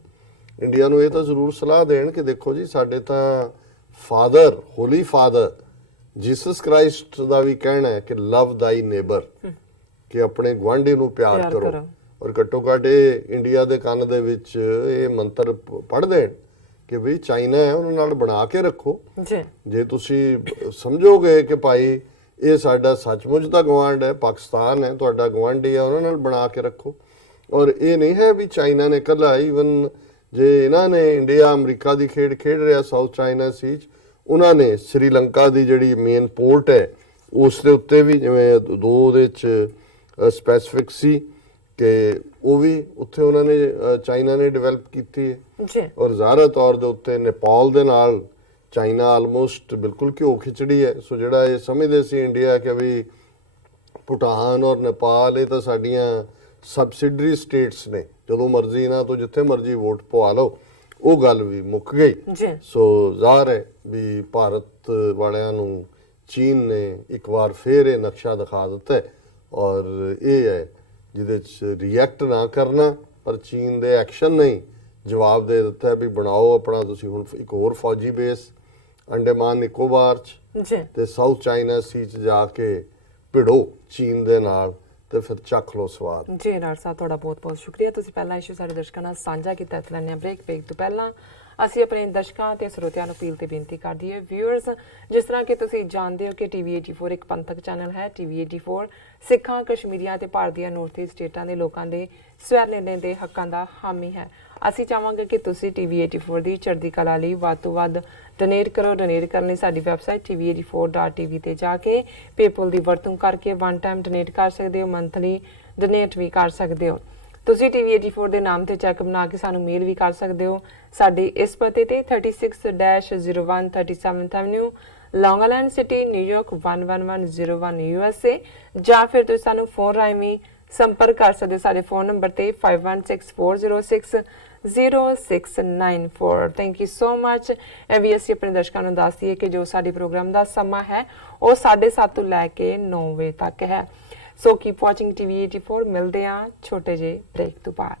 ਇੰਡੀਆ ਨੂੰ ਇਹ ਤਾਂ ਜ਼ਰੂਰ ਸਲਾਹ ਦੇਣ ਕਿ ਦੇਖੋ ਜੀ ਸਾਡੇ ਤਾਂ ਫਾਦਰ ਹੋਲੀ ਫਾਦਰ ਜੀਸਸ ਕ੍ਰਾਈਸਟ ਦਾ ਵੀ ਕਹਿਣਾ ਹੈ ਕਿ ਲਵ ਥਾਈ ਨੇਬਰ, ਕਿ ਆਪਣੇ ਗੁਆਂਢੀ ਨੂੰ ਪਿਆਰ ਕਰੋ। ਔਰ ਘੱਟੋ ਘੱਟ ਇਹ ਇੰਡੀਆ ਦੇ ਕੰਨ ਦੇ ਵਿੱਚ ਇਹ ਮੰਤਰ ਪੜ੍ਹ ਦੇਣ ਕਿ ਵੀ ਚਾਈਨਾ ਹੈ ਉਹਨਾਂ ਨਾਲ ਬਣਾ ਕੇ ਰੱਖੋ। ਜੇ ਤੁਸੀਂ ਸਮਝੋਗੇ ਕਿ ਭਾਈ ਇਹ ਸਾਡਾ ਸੱਚਮੁੱਚ ਦਾ ਗਵਾਂਢ ਹੈ, ਪਾਕਿਸਤਾਨ ਹੈ ਤੁਹਾਡਾ ਗਵਾਂਢੀ ਹੈ, ਉਹਨਾਂ ਨਾਲ ਬਣਾ ਕੇ ਰੱਖੋ। ਔਰ ਇਹ ਨਹੀਂ ਹੈ ਵੀ ਚਾਈਨਾ ਨੇ ਇਕੱਲਾ, ਈਵਨ ਜੇ ਇਹਨਾਂ ਨੇ ਇੰਡੀਆ ਅਮਰੀਕਾ ਦੀ ਖੇਡ ਖੇਡ ਰਿਹਾ ਸਾਊਥ ਚਾਈਨਾ ਸੀ 'ਚ, ਉਹਨਾਂ ਨੇ ਸ੍ਰੀਲੰਕਾ ਦੀ ਜਿਹੜੀ ਮੇਨ ਪੋਰਟ ਹੈ ਉਸ ਦੇ ਉੱਤੇ ਵੀ ਜਿਵੇਂ 2 ਉਹਦੇ 'ਚ ਸਪੈਸੀਫਿਕ ਸੀ ਕਿ ਉਹ ਵੀ ਉੱਥੇ ਉਹਨਾਂ ਨੇ ਚਾਈਨਾ ਨੇ ਡਿਵੈਲਪ ਕੀਤੀ ਹੈ। ਔਰ ਜ਼ਾਹਰਾ ਤੌਰ ਦੇ ਉੱਤੇ ਨੇਪਾਲ ਦੇ ਨਾਲ ਚਾਈਨਾ ਆਲਮੋਸਟ ਬਿਲਕੁਲ ਘਿਓ ਖਿਚੜੀ ਹੈ। ਸੋ ਜਿਹੜਾ ਇਹ ਸਮਝਦੇ ਸੀ ਇੰਡੀਆ ਕਿ ਵੀ ਭੂਟਾਨ ਔਰ ਨੇਪਾਲ ਇਹ ਤਾਂ ਸਾਡੀਆਂ ਸਬਸਿਡਰੀ ਸਟੇਟਸ ਨੇ, ਜਦੋਂ ਮਰਜ਼ੀ ਇਹਨਾਂ ਤੋਂ ਜਿੱਥੇ ਮਰਜ਼ੀ ਵੋਟ ਪਵਾ ਲਓ, ਉਹ ਗੱਲ ਵੀ ਮੁੱਕ ਗਈ। ਸੋ ਜ਼ਾਹਰ ਹੈ ਵੀ ਭਾਰਤ ਵਾਲਿਆਂ ਨੂੰ ਚੀਨ ਨੇ ਇੱਕ ਵਾਰ ਫੇਰ ਇਹ ਨਕਸ਼ਾ ਦਿਖਾ ਦਿੱਤਾ ਔਰ ਇਹ ਹੈ ਜਿਹਦੇ 'ਚ ਰਿਐਕਟ ਨਾ ਕਰਨਾ, ਪਰ ਚੀਨ ਦੇ ਐਕਸ਼ਨ ਨਹੀਂ ਜਵਾਬ ਦੇ ਦਿੱਤਾ ਵੀ ਬਣਾਓ ਆਪਣਾ ਤੁਸੀਂ ਹੁਣ ਇੱਕ ਹੋਰ ਫੌਜੀ ਬੇਸ ਅੰਡੇਮਾਨ ਨਿਕੋਬਾਰ 'ਚ ਤੇ ਸਾਊਥ ਚਾਈਨਾ ਸੀ 'ਚ ਜਾ ਕੇ ਭਿੜੋ ਚੀਨ ਦੇ ਨਾਲ ਤੇ ਫਿਰ ਚੱਖ ਲਓ ਸਵਾਦ। ਜੀ ਰਾਜ ਸਾਹਿਬ ਤੁਹਾਡਾ ਬਹੁਤ ਬਹੁਤ ਸ਼ੁਕਰੀਆ। ਤੁਸੀਂ ਪਹਿਲਾ ਇਸ਼ੂ ਸਾਡੇ ਦਰਸ਼ਕਾਂ ਨਾਲ ਸਾਂਝਾ ਕੀਤਾ। ਇਸ ਲੈਣੇ ਬ੍ਰੇਕ ਤੋਂ ਪਹਿਲਾਂ ਅਸੀਂ ਆਪਣੇ ਦਰਸ਼ਕਾਂ ਤੇ ਸਰੋਤਿਆਂ ਨੂੰ ਅਪੀਲ ਤੇ ਬੇਨਤੀ ਕਰਦੀ ਹੈ ਵਿਊਅਰਸ, ਜਿਸ ਤਰ੍ਹਾਂ ਕਿ ਤੁਸੀਂ ਜਾਣਦੇ ਹੋ ਕਿ ਟੀਵੀ 84 ਇੱਕ ਪੰਥਕ ਚੈਨਲ ਹੈ। ਟੀਵੀ 84 ਸਿੱਖਾਂ, ਕਸ਼ਮੀਰੀਆਂ ਤੇ ਭਾਰਤ ਦੀਆਂ ਨਾਰਥ ਈਸਟ ਸਟੇਟਾਂ ਦੇ ਲੋਕਾਂ ਦੇ ਸਵੈ ਨਿਰਣੇ ਦੇ ਹੱਕਾਂ ਦਾ ਹਾਮੀ ਹੈ। ਅਸੀਂ ਚਾਹਾਂਗੇ ਕਿ ਤੁਸੀਂ ਟੀਵੀ 84 ਦੀ ਚੜ੍ਹਦੀ ਕਲਾ ਲਈ ਵੱਧ ਤੋਂ ਵੱਧ ਡੋਨੇਟ ਕਰੋ। ਡੋਨੇਟ ਕਰਨ ਲਈ ਸਾਡੀ ਵੈਬਸਾਈਟ tv84.tv ਤੇ ਜਾ ਕੇ ਪੇਪਲ ਦੀ ਵਰਤੋਂ ਕਰਕੇ ਵਨ ਟਾਈਮ ਡੋਨੇਟ ਕਰ ਸਕਦੇ ਹੋ, ਮੰਥਲੀ ਡੋਨੇਟ ਵੀ ਕਰ ਸਕਦੇ ਹੋ। ਤੁਸੀਂ ਟੀਵੀ 84 ਦੇ ਨਾਮ ਤੇ ਚੈੱਕ ਬਣਾ ਕੇ ਸਾਨੂੰ ਮੇਲ ਵੀ ਕਰ ਸਕਦੇ ਹੋ। ਸਾਡੇ ਇਸ ਪਤੇ ਤੇ 36-01 37th ਐਵਨਿਊ, ਲੌਂਗ ਆਈਲੈਂਡ ਸਿਟੀ, ਨਿਊਯਾਰਕ 11101 USA, ਜਾਂ ਫਿਰ ਤੁਸੀਂ ਸਾਨੂੰ ਫੋਨ ਰਾਹੀਂ ਵੀ ਸੰਪਰਕ ਕਰ ਸਕਦੇ ਹੋ ਸਾਡੇ ਫੋਨ ਨੰਬਰ ਤੇ 5164060694। Thank you so much. ਇਹ ਵੀ ਅਸੀਂ ਆਪਣੇ ਦਰਸ਼ਕਾਂ ਨੂੰ ਦੱਸ ਦਈਏ ਕਿ ਜੋ ਸਾਡੇ ਪ੍ਰੋਗਰਾਮ ਦਾ ਸਮਾਂ ਹੈ ਉਹ 7:30 ਤੋਂ ਲੈ ਕੇ 9 ਵਜੇ ਤੱਕ ਹੈ। ਸੋ ਕੀਪ ਵਾਚਿੰਗ ਟੀਵੀ 84। ਮਿਲਦੇ ਹਾਂ ਛੋਟੇ ਜਿਹੇ ਬ੍ਰੇਕ ਤੋਂ ਬਾਅਦ।